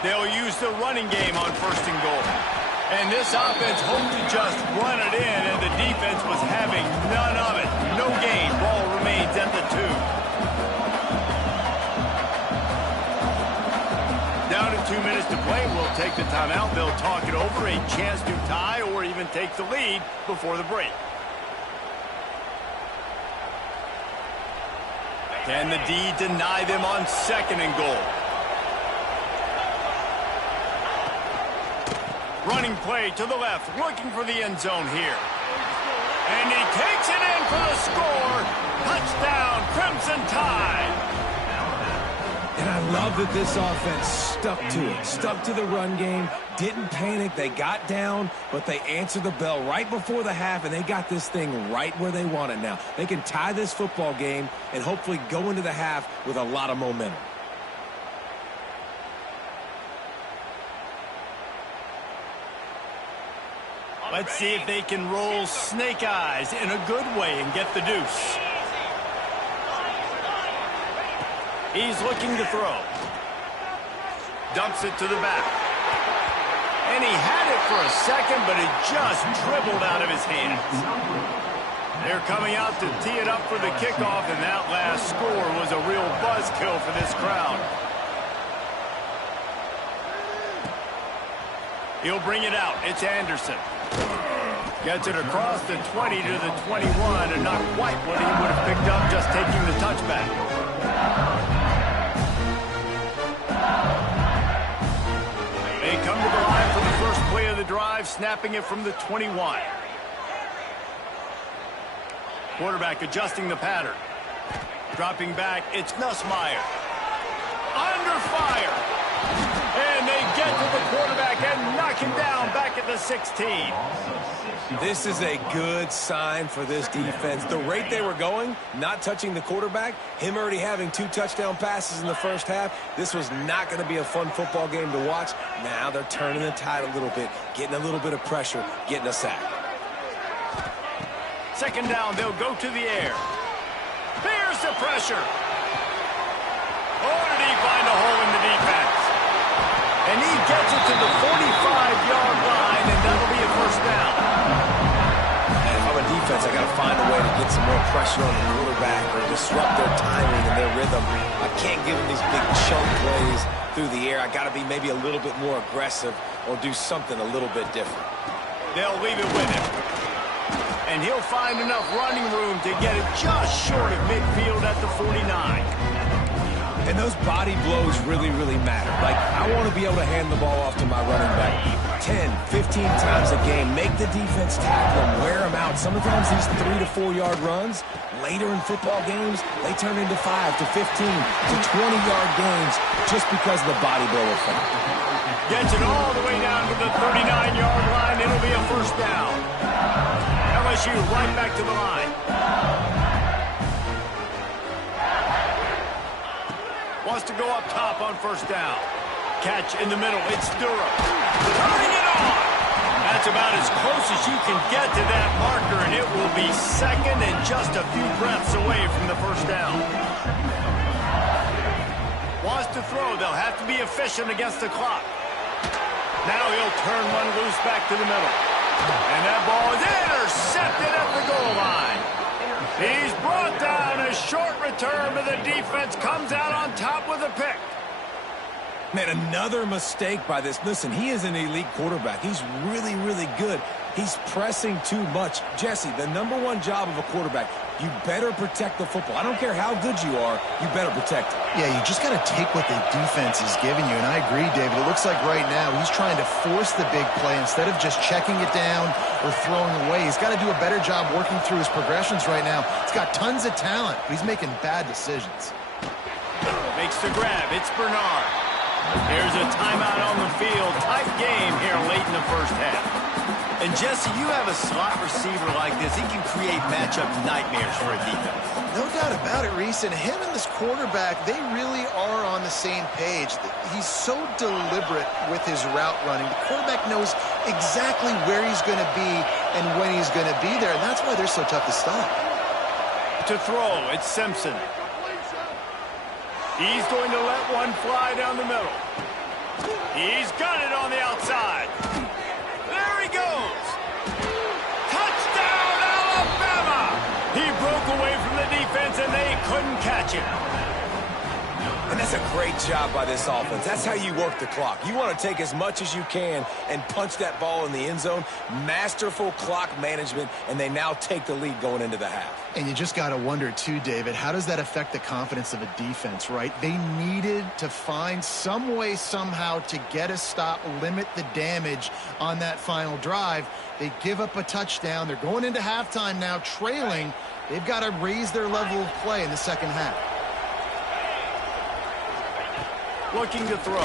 They'll use the running game on first and goal. And this offense hoped to just run it in, and the defense was having none of it. No gain. Ball remains at the 2. Down to 2 minutes to play. We'll take the timeout. They'll talk it over. A chance to tie or even take the lead before the break. Can the D deny them on second and goal? Running play to the left, looking for the end zone here. And he takes it in for the score. Touchdown, Crimson Tide. And I love that this offense stuck to it, stuck to the run game, didn't panic. They got down, but they answered the bell right before the half, and they got this thing right where they want it now. They can tie this football game and hopefully go into the half with a lot of momentum. Let's see if they can roll snake eyes in a good way and get the deuce. He's looking to throw. Dumps it to the back. And he had it for a second, but it just dribbled out of his hands. They're coming out to tee it up for the kickoff, and that last score was a real buzzkill for this crowd. He'll bring it out. It's Anderson. Gets it across the 20 to the 21, and not quite what he would have picked up just taking the touchback. They come to the line for the first play of the drive, snapping it from the 21. Quarterback adjusting the pattern. Dropping back, it's Nussmeier. Under fire. And they get to the quarterback and knock him down back at the 16. This is a good sign for this defense. The rate they were going, not touching the quarterback, him already having 2 touchdown passes in the first half, this was not going to be a fun football game to watch. Now they're turning the tide a little bit, getting a little bit of pressure, getting a sack. Second down, they'll go to the air. There's the pressure. Oh, did he find a hole in the defense? And he gets it to the 45-yard line, and that'll be a first down. And if I'm a defense, I got to find a way to get some more pressure on the quarterback or disrupt their timing and their rhythm. I can't give them these big chunk plays through the air. I got to be maybe a little bit more aggressive or do something a little bit different. They'll leave it with him. And he'll find enough running room to get it just short of midfield at the 49. And those body blows really, really matter. Like, I want to be able to hand the ball off to my running back 10, 15 times a game. Make the defense tackle him, wear him out. Sometimes these 3 to 4 yard runs, later in football games, they turn into 5 to 15 to 20 yard games just because of the body blow effect. Gets it all the way down to the 39-yard line. It'll be a first down. LSU right back to the line. Wants to go up top on first down. Catch in the middle. It's Durham. Turning it on. That's about as close as you can get to that marker, and it will be second and just a few breaths away from the first down. Wants to throw. They'll have to be efficient against the clock. Now he'll turn one loose back to the middle. And that ball is intercepted at the goal line. He's brought down. A short return, but the defense comes out on top with a pick. Man, another mistake by this. Listen, he is an elite quarterback. He's really, really good. He's pressing too much. Jesse, the number one job of a quarterback, you better protect the football. I don't care how good you are, you better protect it. Yeah, you just got to take what the defense is giving you, and I agree, David. It looks like right now he's trying to force the big play instead of just checking it down or throwing away. He's got to do a better job working through his progressions right now. He's got tons of talent, but he's making bad decisions. Makes the grab. It's Bernard. There's a timeout on the field. Tight game here late in the first half. And, Jesse, you have a slot receiver like this. He can create matchup nightmares for a defense. No doubt about it, Reese. And him and this quarterback, they really are on the same page. He's so deliberate with his route running. The quarterback knows exactly where he's going to be and when he's going to be there, and that's why they're so tough to stop. To throw, it's Simpson. He's going to let one fly down the middle. He's got it on the outside. There he goes. Touchdown, Alabama! He broke away from the defense, and they couldn't catch him. And that's a great job by this offense. That's how you work the clock. You want to take as much as you can and punch that ball in the end zone. Masterful clock management, and they now take the lead going into the half. And you just got to wonder, too, David, how does that affect the confidence of a defense, right? They needed to find some way, somehow, to get a stop, limit the damage on that final drive. They give up a touchdown. They're going into halftime now, trailing. They've got to raise their level of play in the second half. Looking to throw.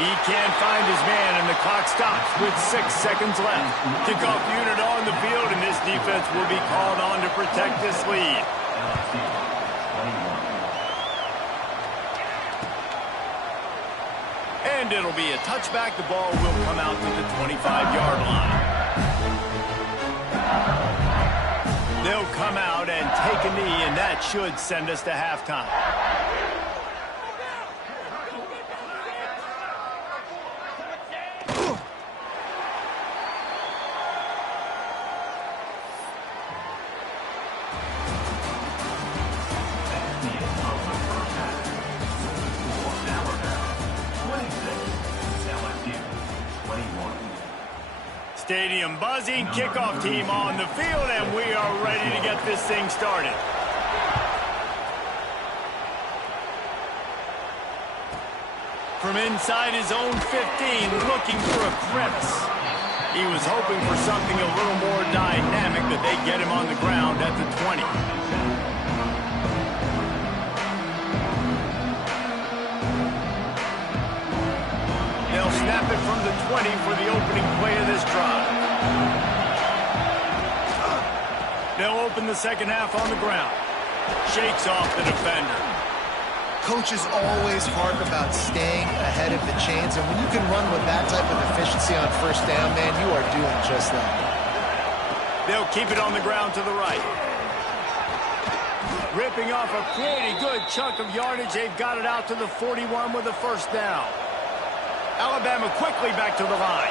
He can't find his man, and the clock stops with 6 seconds left. Kickoff unit on the field, and this defense will be called on to protect this lead. And it'll be a touchback. The ball will come out to the 25-yard line. They'll come out and take a knee, and that should send us to halftime. Stadium buzzing, kickoff team on the field, and we are ready to get this thing started. From inside his own 15, looking for a crevice. He was hoping for something a little more dynamic, but they get him on the ground at the 20. They'll snap it from the 20 for the opening play of this drive. They'll open the second half on the ground. Shakes off the defender. Coaches always harp about staying ahead of the chains, and when you can run with that type of efficiency on first down, man, you are doing just that. They'll keep it on the ground to the right. Ripping off a pretty good chunk of yardage. They've got it out to the 41 with a first down. Alabama quickly back to the line.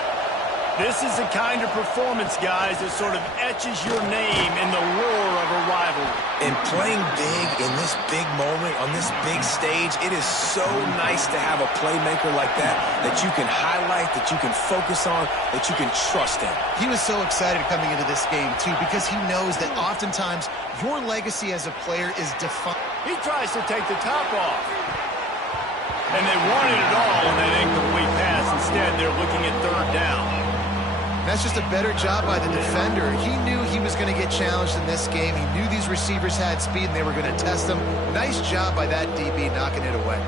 This is the kind of performance, guys, that sort of etches your name in the roar of a rivalry. And playing big in this big moment, on this big stage, it is so nice to have a playmaker like that you can highlight, that you can focus on, that you can trust in. He was so excited coming into this game, too, because he knows that oftentimes your legacy as a player is defined. He tries to take the top off. And they wanted it all on that incomplete pass. Instead, they're looking at third down. That's just a better job by the defender. He knew he was going to get challenged in this game. He knew these receivers had speed and they were going to test him. Nice job by that DB knocking it away.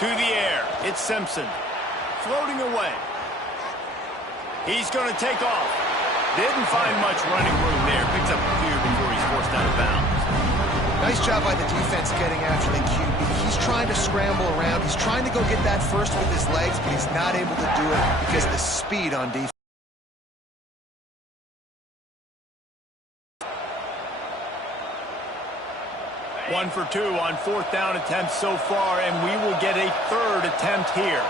To the air, it's Simpson. Floating away. He's going to take off. Didn't find much running room there. Picks up a few before he's forced out of bounds. Nice job by the defense getting after the QB. He's trying to scramble around. He's trying to go get that first with his legs, but he's not able to do it because of the speed on defense. One for two on fourth down attempts so far, and we will get a third attempt here.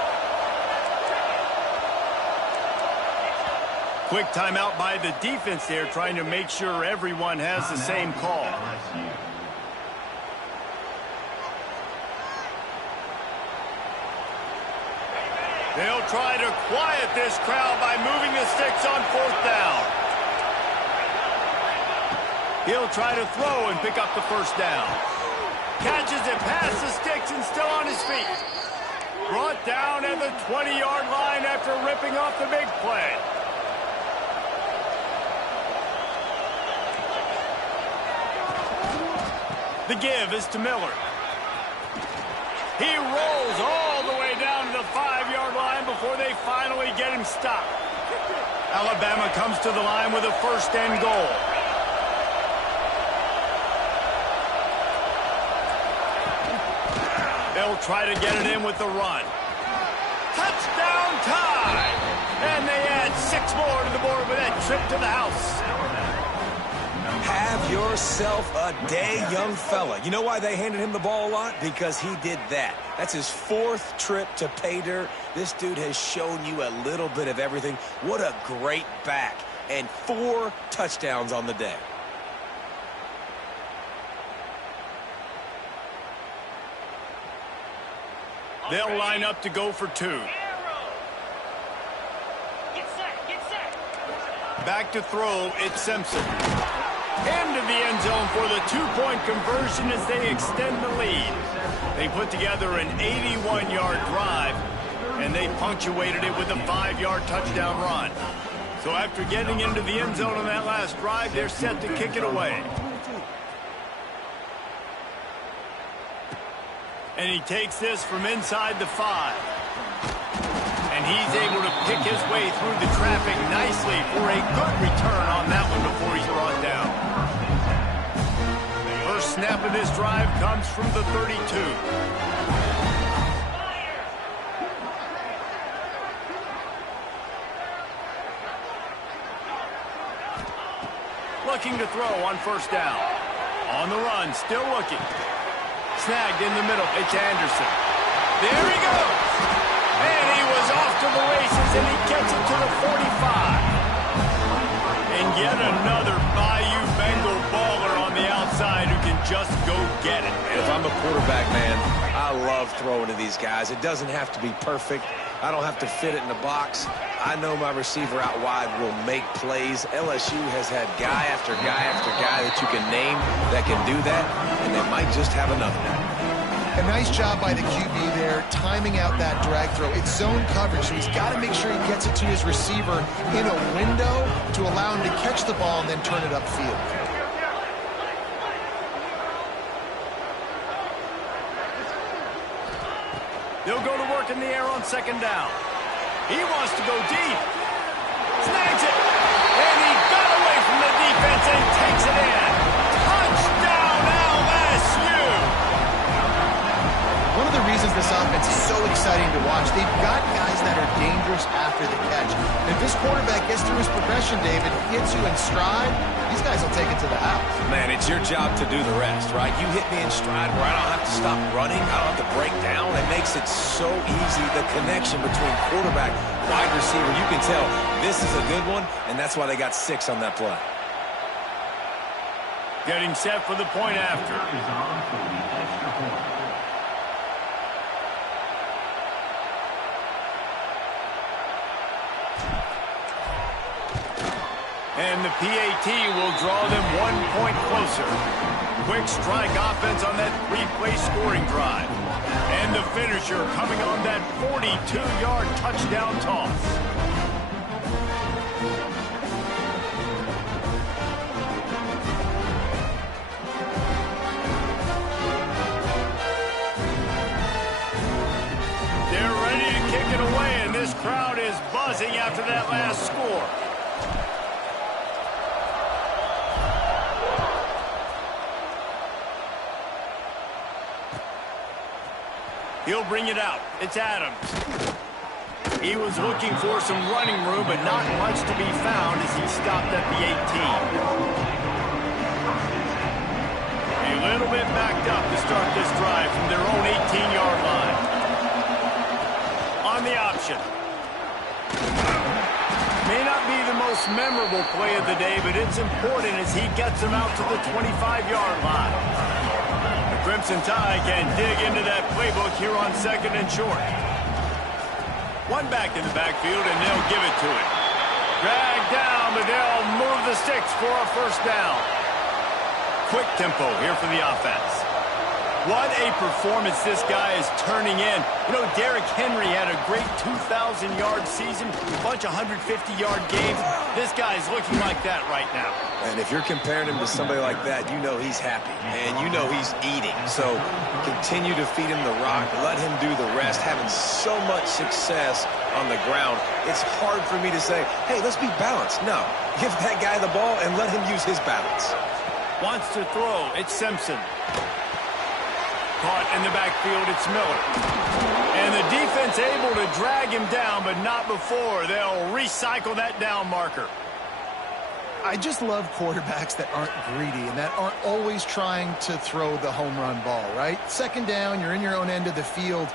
Quick timeout by the defense there, trying to make sure everyone has the same call. They'll try to quiet this crowd by moving the sticks on fourth down. He'll try to throw and pick up the first down. Catches it past the sticks and still on his feet. Brought down at the 20-yard line after ripping off the big play. The give is to Miller. He rolls all the way down to the 5-yard line before they finally get him stopped. Alabama comes to the line with a first and goal. They'll try to get it in with the run. Touchdown tie! And they add 6 more to the board with that trip to the house. Have yourself a day, young fella. You know why they handed him the ball a lot? Because he did that. That's his 4th trip to pay dirt. This dude has shown you a little bit of everything. What a great back. And 4 touchdowns on the day. They'll line up to go for 2. Back to throw, it's Simpson. Into the end zone for the 2-point conversion as they extend the lead. They put together an 81-yard drive, and they punctuated it with a 5-yard touchdown run. So after getting into the end zone on that last drive, they're set to kick it away. And he takes this from inside the 5. And he's able to pick his way through the traffic nicely for a good return on that one before he's brought down. First snap of this drive comes from the 32. Looking to throw on first down. On the run, still looking. Snagged in the middle, it's Anderson. There he goes! And he was off to the races, and he gets it to the 45. And yet another Bayou Bengal baller on the outside who can just go get it. If I'm a quarterback, man, I love throwing to these guys. It doesn't have to be perfect. I don't have to fit it in the box. I know my receiver out wide will make plays. LSU has had guy after guy after guy that you can name that can do that, and they might just have another one. A nice job by the QB there, timing out that drag throw. It's zone coverage, so he's got to make sure he gets it to his receiver in a window to allow him to catch the ball and then turn it upfield. They'll go to work in the air on second down. He wants to go deep. Snags it. And he got away from the defense and takes it in. Touchdown, LSU! One of the reasons this offense is so exciting to watch, they've got guys that are dangerous after the catch. And if this quarterback gets through his progression, David, hits you in stride, these guys will take it to the house. Man, it's your job to do the rest, right? You hit me in stride where I don't have to stop running. I don't have to break down. It makes it so easy, the connection between quarterback, wide receiver. You can tell this is a good one, and that's why they got 6 on that play. Getting set for the point after. And the PAT will draw them 1 point closer. Quick strike offense on that 3-play scoring drive. And the finisher coming on that 42-yard touchdown toss. after that last score. He'll bring it out. It's Adams. He was looking for some running room, but not much to be found as he stopped at the 18. A little bit backed up to start this drive from their own 18-yard line. On the option. May not be the most memorable play of the day, but it's important as he gets them out to the 25-yard line. The Crimson Tide can dig into that playbook here on 2nd and short. One back in the backfield, and they'll give it to him. Dragged down, but they'll move the sticks for a first down. Quick tempo here for the offense. What a performance this guy is turning in. You know, Derrick Henry had a great 2,000-yard season, a bunch of 150-yard games. This guy is looking like that right now. And if you're comparing him to somebody like that, you know he's happy. And you know he's eating. So continue to feed him the rock. Let him do the rest. Having so much success on the ground, it's hard for me to say, hey, let's be balanced. No, give that guy the ball and let him use his balance. Wants to throw. It's Simpson. Caught in the backfield, it's Miller. And the defense able to drag him down, but not before. They'll recycle that down marker. I just love quarterbacks that aren't greedy and that aren't always trying to throw the home run ball, right? 2nd down, you're in your own end of the field.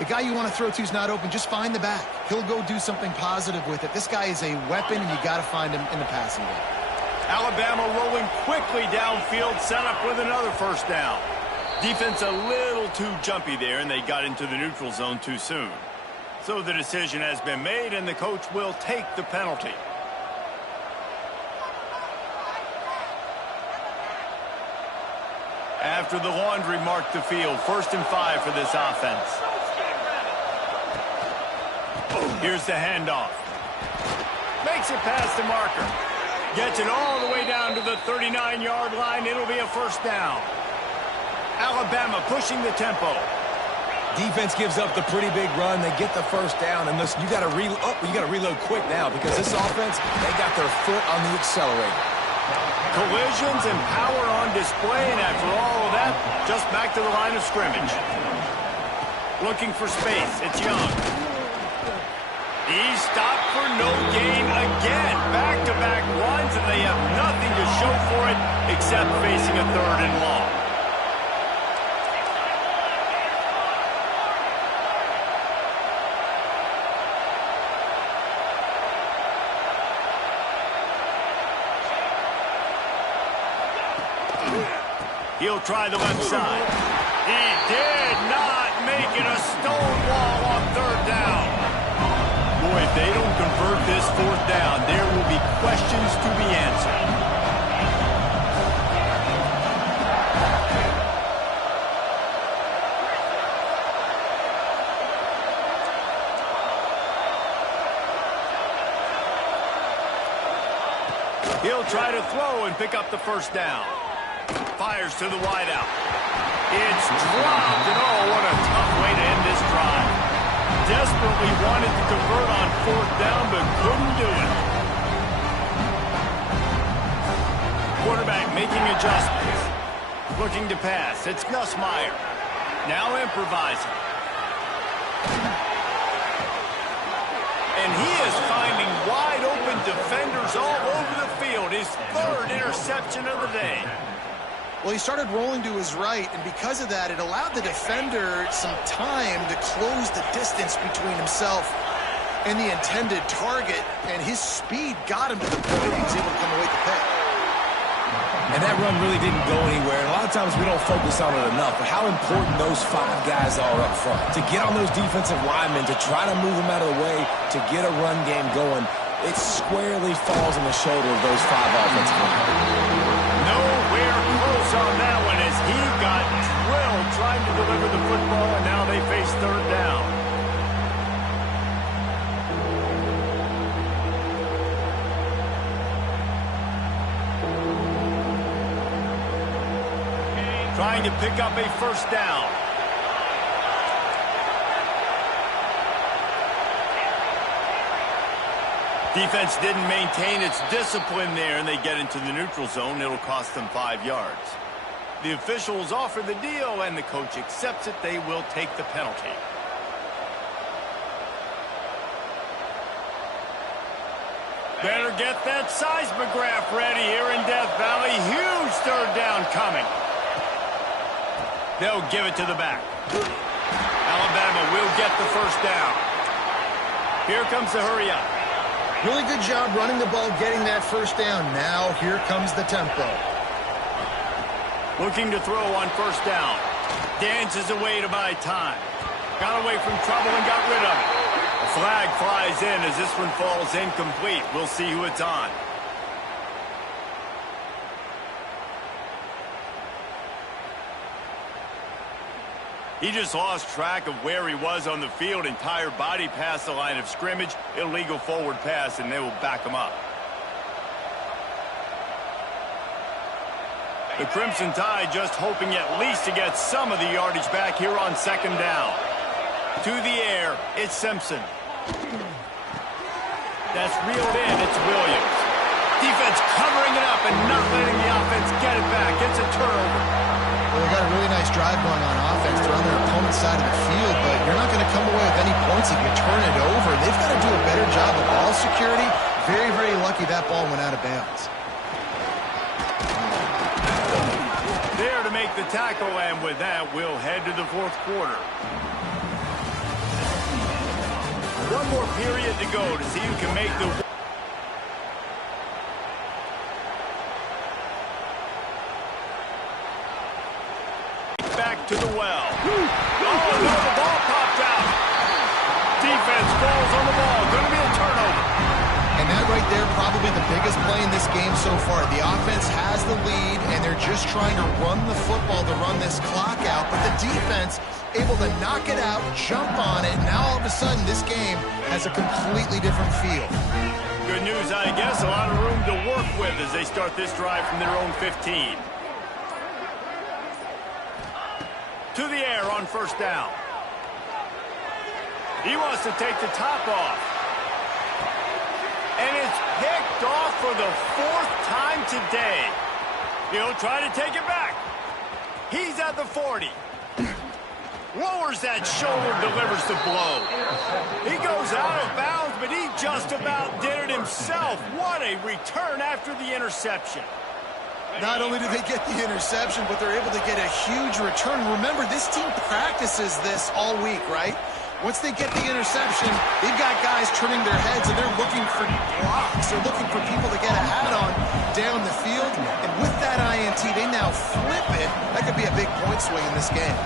The guy you want to throw to is not open. Just find the back. He'll go do something positive with it. This guy is a weapon, and you got to find him in the passing game. Alabama rolling quickly downfield, set up with another first down. Defense a little too jumpy there, and they got into the neutral zone too soon. So the decision has been made, and the coach will take the penalty. After the laundry marked the field, 1st and 5 for this offense. Here's the handoff. Makes it past the marker. Gets it all the way down to the 39-yard line. It'll be a first down. Alabama pushing the tempo. Defense gives up the pretty big run. They get the first down, and listen, you got to reload quick now because this offense, they got their foot on the accelerator. Collisions and power on display, and after all of that, just back to the line of scrimmage. Looking for space. It's Young. He's stopped for no gain again. Back-to-back runs, and they have nothing to show for it except facing a 3rd and long. He'll try the left side. He did not make it a stonewall on 3rd down. Boy, if they don't convert this 4th down, there will be questions to be answered. He'll try to throw and pick up the first down. Fires to the wideout. It's dropped, and oh, what a tough way to end this drive. Desperately wanted to convert on 4th down, but couldn't do it. Quarterback making adjustments. Looking to pass. It's Nussmeier. Now improvising. And he is finding wide open defenders all over the field. His 3rd interception of the day. Well, he started rolling to his right, and because of that, it allowed the defender some time to close the distance between himself and the intended target, and his speed got him to the point he was able to come away with the pick. And that run really didn't go anywhere. And a lot of times we don't focus on it enough, but how important those 5 guys are up front. To get on those defensive linemen, to try to move them out of the way, to get a run game going, it squarely falls on the shoulder of those 5 offensive linemen. Nowhere close on that one as he got drilled trying to deliver the football, and now they face 3rd down. Trying to pick up a first down. Defense didn't maintain its discipline there, and they get into the neutral zone. It'll cost them 5 yards. The officials offer the deal, and the coach accepts it. They will take the penalty. Better get that seismograph ready here in Death Valley. Huge third down coming. They'll give it to the back. Alabama will get the first down. Here comes the hurry up. Really good job running the ball, getting that first down. Now here comes the tempo. Looking to throw on first down. Dances away to buy time. Got away from trouble and got rid of it. A flag flies in as this one falls incomplete. We'll see who it's on. He just lost track of where he was on the field. Entire body past the line of scrimmage. Illegal forward pass, and they will back him up. The Crimson Tide just hoping at least to get some of the yardage back here on second down. To the air, it's Simpson. That's reeled in, it's Williams. Defense covering it up and not letting the offense get it back. It's a turnover. Well, they got a really nice drive going on offense. They're on their opponent's side of the field, but you're not going to come away with any points if you turn it over. They've got to do a better job of ball security. Very, very lucky that ball went out of bounds. There to make the tackle, and with that, we'll head to the fourth quarter. One more period to go to see who can make the... Back to the well. Oh, no, the ball popped out. Defense falls on the ball. Going to be a turnover. And that right there, probably the biggest play in this game so far. The offense has the lead, and they're just trying to run the football to run this clock out. But the defense able to knock it out, jump on it. Now all of a sudden, this game has a completely different feel. Good news, I guess. A lot of room to work with as they start this drive from their own 15. To the air on first down. He wants to take the top off. And it's picked off for the 4th time today. He'll try to take it back. He's at the 40. Lowers that shoulder, delivers the blow. He goes out of bounds, but he just about did it himself. What a return after the interception. Not only do they get the interception, but they're able to get a huge return. Remember, this team practices this all week, right? Once they get the interception, they've got guys turning their heads, and they're looking for blocks. They're looking for people to get a hat on down the field. And with that INT, they now flip it. That could be a big point swing in this game.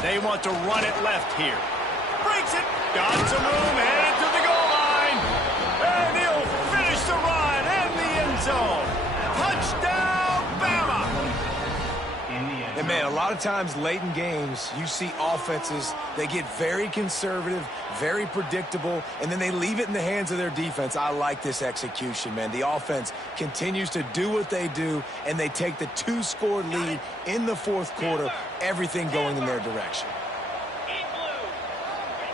They want to run it left here. Breaks it. Got some room. Headed to the goal line. And he'll finish the run in the end zone. Touchdown, Bama. And, man, a lot of times late in games, you see offenses, they get very conservative, very predictable, and then they leave it in the hands of their defense. I like this execution, man. The offense continues to do what they do, and they take the 2-score lead in the fourth quarter, everything going in their direction.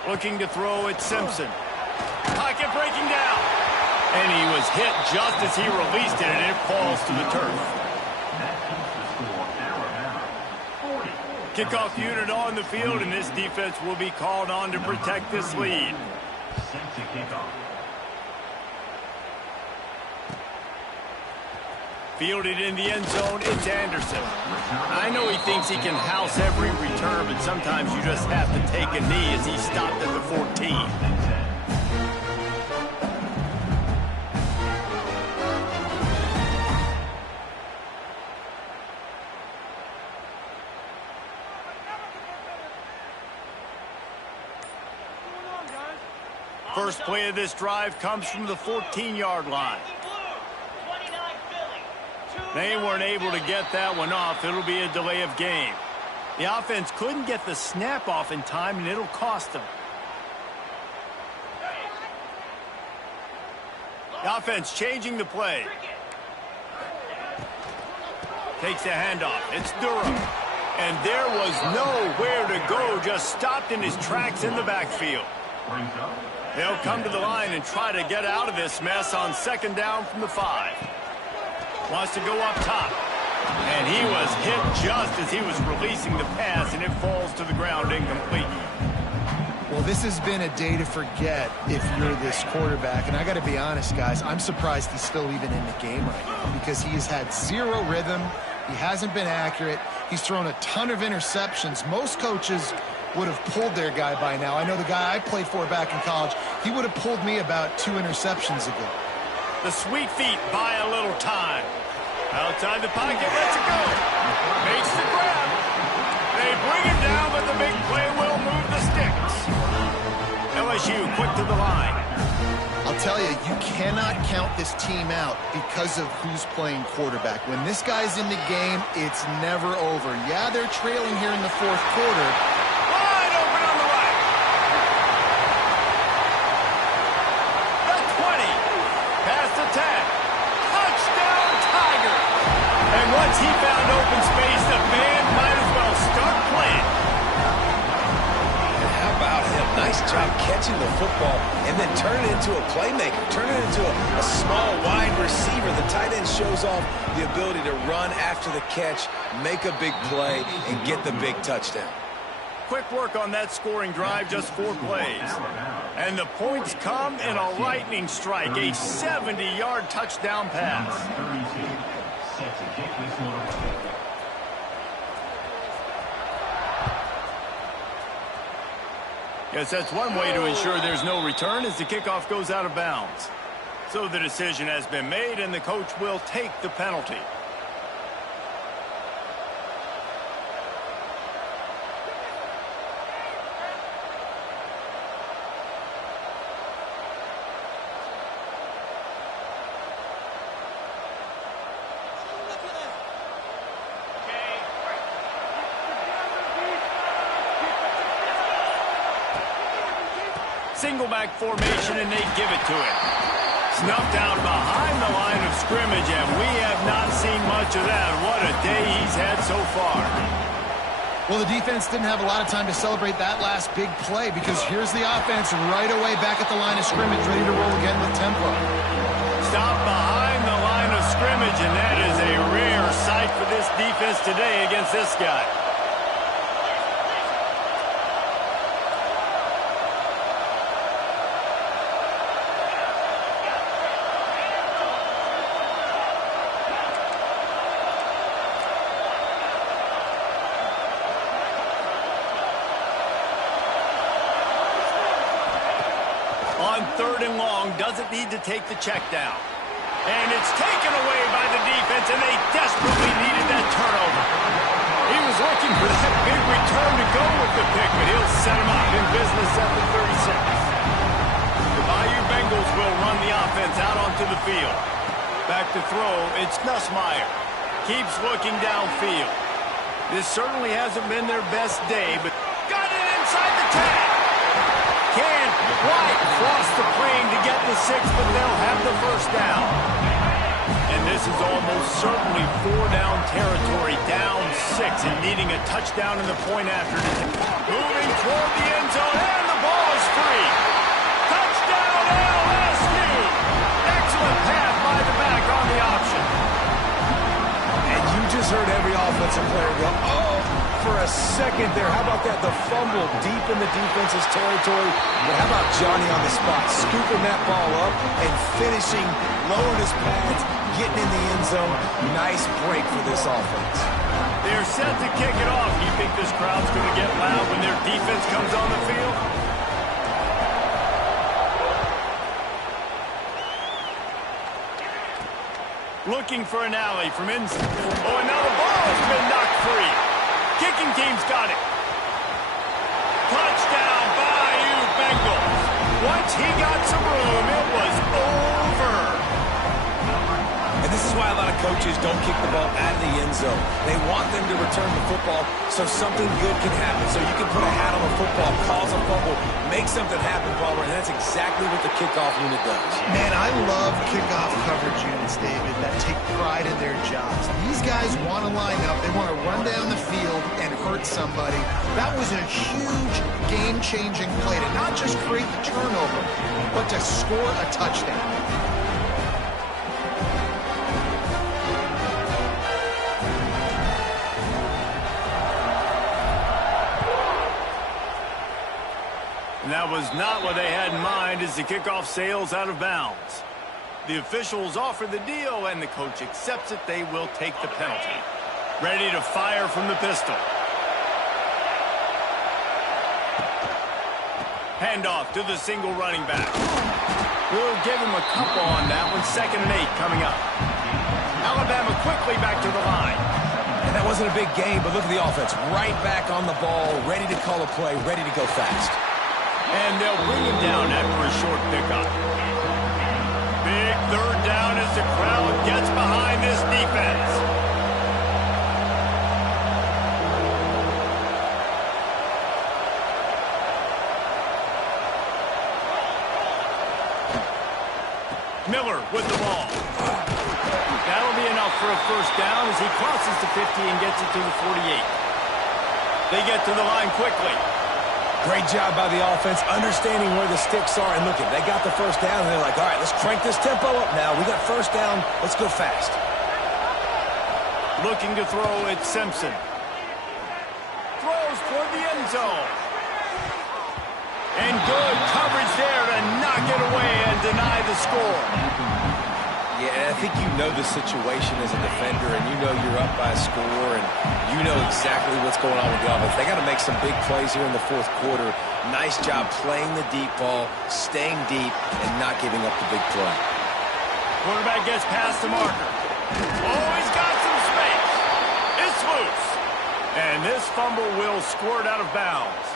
Looking to throw at Simpson. Pocket breaking down. And he was hit just as he released it, and it falls to the turf. Kickoff unit on the field, and this defense will be called on to protect this lead. Fielded in the end zone, it's Anderson. I know he thinks he can house every return, but sometimes you just have to take a knee as he stopped at the 14. First play of this drive comes from the 14-yard line. They weren't able to get that one off. It'll be a delay of game. The offense couldn't get the snap off in time, and it'll cost them. The offense changing the play. Takes the handoff. It's Durham. And there was nowhere to go, just stopped in his tracks in the backfield. They'll come to the line and try to get out of this mess on 2nd down from the 5. Wants to go up top. And he was hit just as he was releasing the pass, and it falls to the ground incomplete. Well, this has been a day to forget if you're this quarterback. And I got to be honest, guys, I'm surprised he's still even in the game right now because he has had zero rhythm. He hasn't been accurate. He's thrown a ton of interceptions. Most coaches would have pulled their guy by now. I know the guy I played for back in college, he would have pulled me about 2 interceptions ago. The sweet feet buy a little time. Outside the pocket, lets it go. Makes the grab. They bring him down, but the big play will move the sticks. LSU quick to the line. I'll tell you, you cannot count this team out because of who's playing quarterback. When this guy's in the game, it's never over. Yeah, they're trailing here in the 4th quarter. Wide open on the right. The 20. Past the 10. Touchdown, Tiger. And once he found open space, the band might as well start playing. How about him? Nice job catching the football and then turn it into a playmaker. Turn it into a small, wide receiver. The tight end shows off the ability to run after the catch, make a big play, and get the big touchdown. Quick work on that scoring drive, just 4 plays. And the points come in a lightning strike, a 70-yard touchdown pass. Yes, that's one way to ensure there's no return as the kickoff goes out of bounds. So the decision has been made, and the coach will take the penalty. Single back formation, and they give it to him. Snuffed out behind the line of scrimmage, and we have not seen much of that. What a day he's had so far. Well, the defense didn't have a lot of time to celebrate that last big play because here's the offense right away back at the line of scrimmage, ready to roll again with tempo. Stop behind the line of scrimmage, and that is a rare sight for this defense today against this guy. On 3rd and long, doesn't need to take the check down. And it's taken away by the defense, and they desperately needed that turnover. He was looking for that big return to go with the pick, but he'll set him up in business at the 36. The Bayou Bengals will run the offense out onto the field. Back to throw, it's Nussmeier. Keeps looking downfield. This certainly hasn't been their best day, but got it inside the 10. Can't quite cross the plane to get the 6, but they'll have the 1st down. And this is almost certainly 4-down territory, down 6, and needing a touchdown in the point after. Moving toward the end zone, and the ball is free. Touchdown, LSU! Excellent pass by the back on the option. And you just heard every offensive player go, oh, for a second there. How about that? The fumble deep in the defense's territory. But how about Johnny on the spot, scooping that ball up and finishing, lowering his pads, getting in the end zone. Nice break for this offense. They're set to kick it off. Do you think this crowd's going to get loud when their defense comes on the field? Looking for an alley from inside. Oh, and now the ball has been knocked free. Kicking team's got it. Touchdown, Bayou Bengals. Once he got some room, it was over. And this is why a lot of coaches coaches don't kick the ball out of the end zone. They want them to return the football so something good can happen. So you can put a hat on the football, cause a fumble, make something happen, Palmer, and that's exactly what the kickoff unit does. Man, I love kickoff coverage units, David, that take pride in their jobs. These guys want to line up. They want to run down the field and hurt somebody. That was a huge game-changing play to not just create the turnover, but to score a touchdown. And that was not what they had in mind as the kickoff sails out of bounds. The officials offer the deal, and the coach accepts it. They will take the penalty. Ready to fire from the pistol. Handoff to the single running back. We'll give him a couple on that one. 2nd and 8 coming up. Alabama quickly back to the line. And that wasn't a big game, but look at the offense. Right back on the ball, ready to call a play, ready to go fast. And they'll bring him down after a short pickup. Big 3rd down as the crowd gets behind this defense. Miller with the ball. That'll be enough for a 1st down as he crosses the 50 and gets it to the 48. They get to the line quickly. Great job by the offense, understanding where the sticks are. And look, they got the 1st down, and they're like, all right, let's crank this tempo up now. We got 1st down. Let's go fast. Looking to throw at Simpson. Throws toward the end zone. And good coverage there to knock it away and deny the score. Yeah, I think you know the situation as a defender, and you know you're up by a score, and you know exactly what's going on with the offense. They got to make some big plays here in the 4th quarter. Nice job playing the deep ball, staying deep, and not giving up the big play. Quarterback gets past the marker. Oh, he's got some space. It's loose. And this fumble will squirt out of bounds.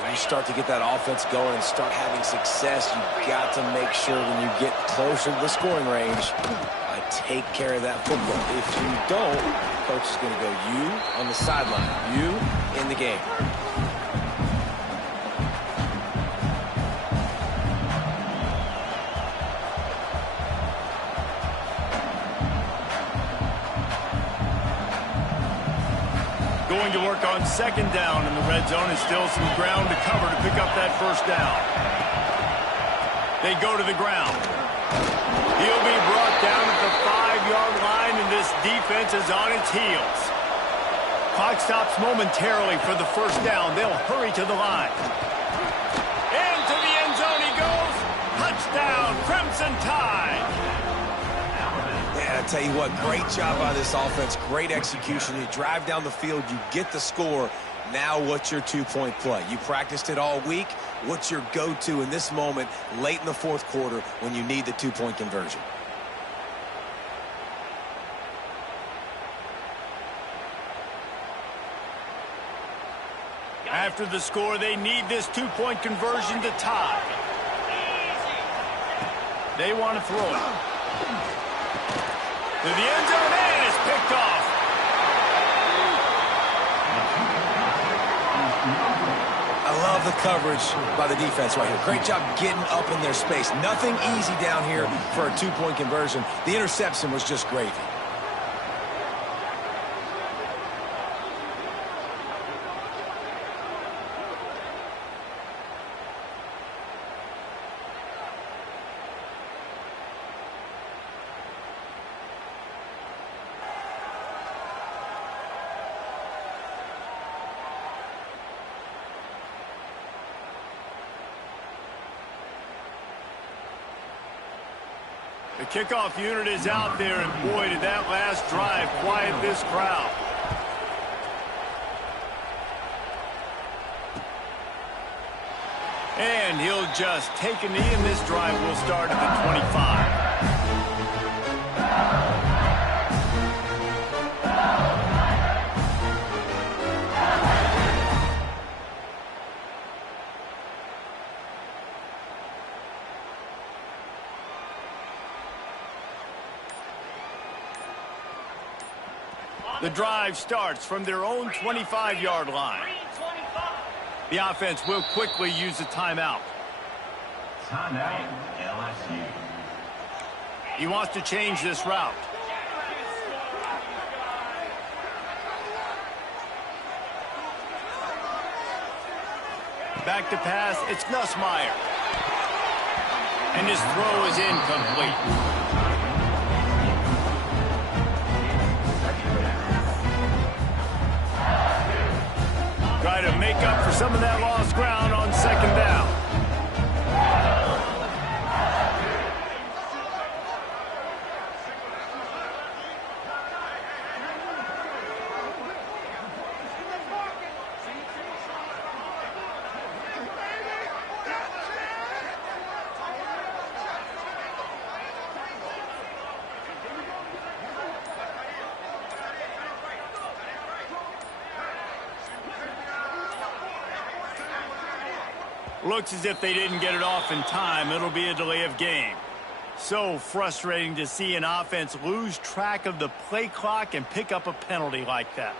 When you start to get that offense going and start having success, you've got to make sure when you get closer to the scoring range, take care of that football. If you don't, the coach is going to go, you on the sideline, you in the game. Going to work on 2nd down in the red zone, and still some ground to cover to pick up that 1st down. They go to the ground. He'll be brought down at the 5-yard line, and this defense is on its heels. Clock stops momentarily for the 1st down. They'll hurry to the line. Into the end zone he goes. Touchdown, Crimson Tide. I tell you what, great job by this offense, great execution. You drive down the field, you get the score. Now what's your 2-point play? You practiced it all week. What's your go-to in this moment late in the 4th quarter when you need the 2-point conversion? After the score, they need this 2-point conversion to tie. They want to throw it. To the end zone, and it's picked off. I love the coverage by the defense right here. Great job getting up in their space. Nothing easy down here for a 2-point conversion. The interception was just gravy. The kickoff unit is out there, and boy, did that last drive quiet this crowd. And he'll just take a knee, and this drive will start at the 25. The drive starts from their own 25-yard line. The offense will quickly use a timeout. Timeout, LSU. He wants to change this route. Back to pass, it's Nussmeier. And his throw is incomplete. Try to make up for some of that lost ground on second down. Looks as if they didn't get it off in time. It'll be a delay of game. So frustrating to see an offense lose track of the play clock and pick up a penalty like that.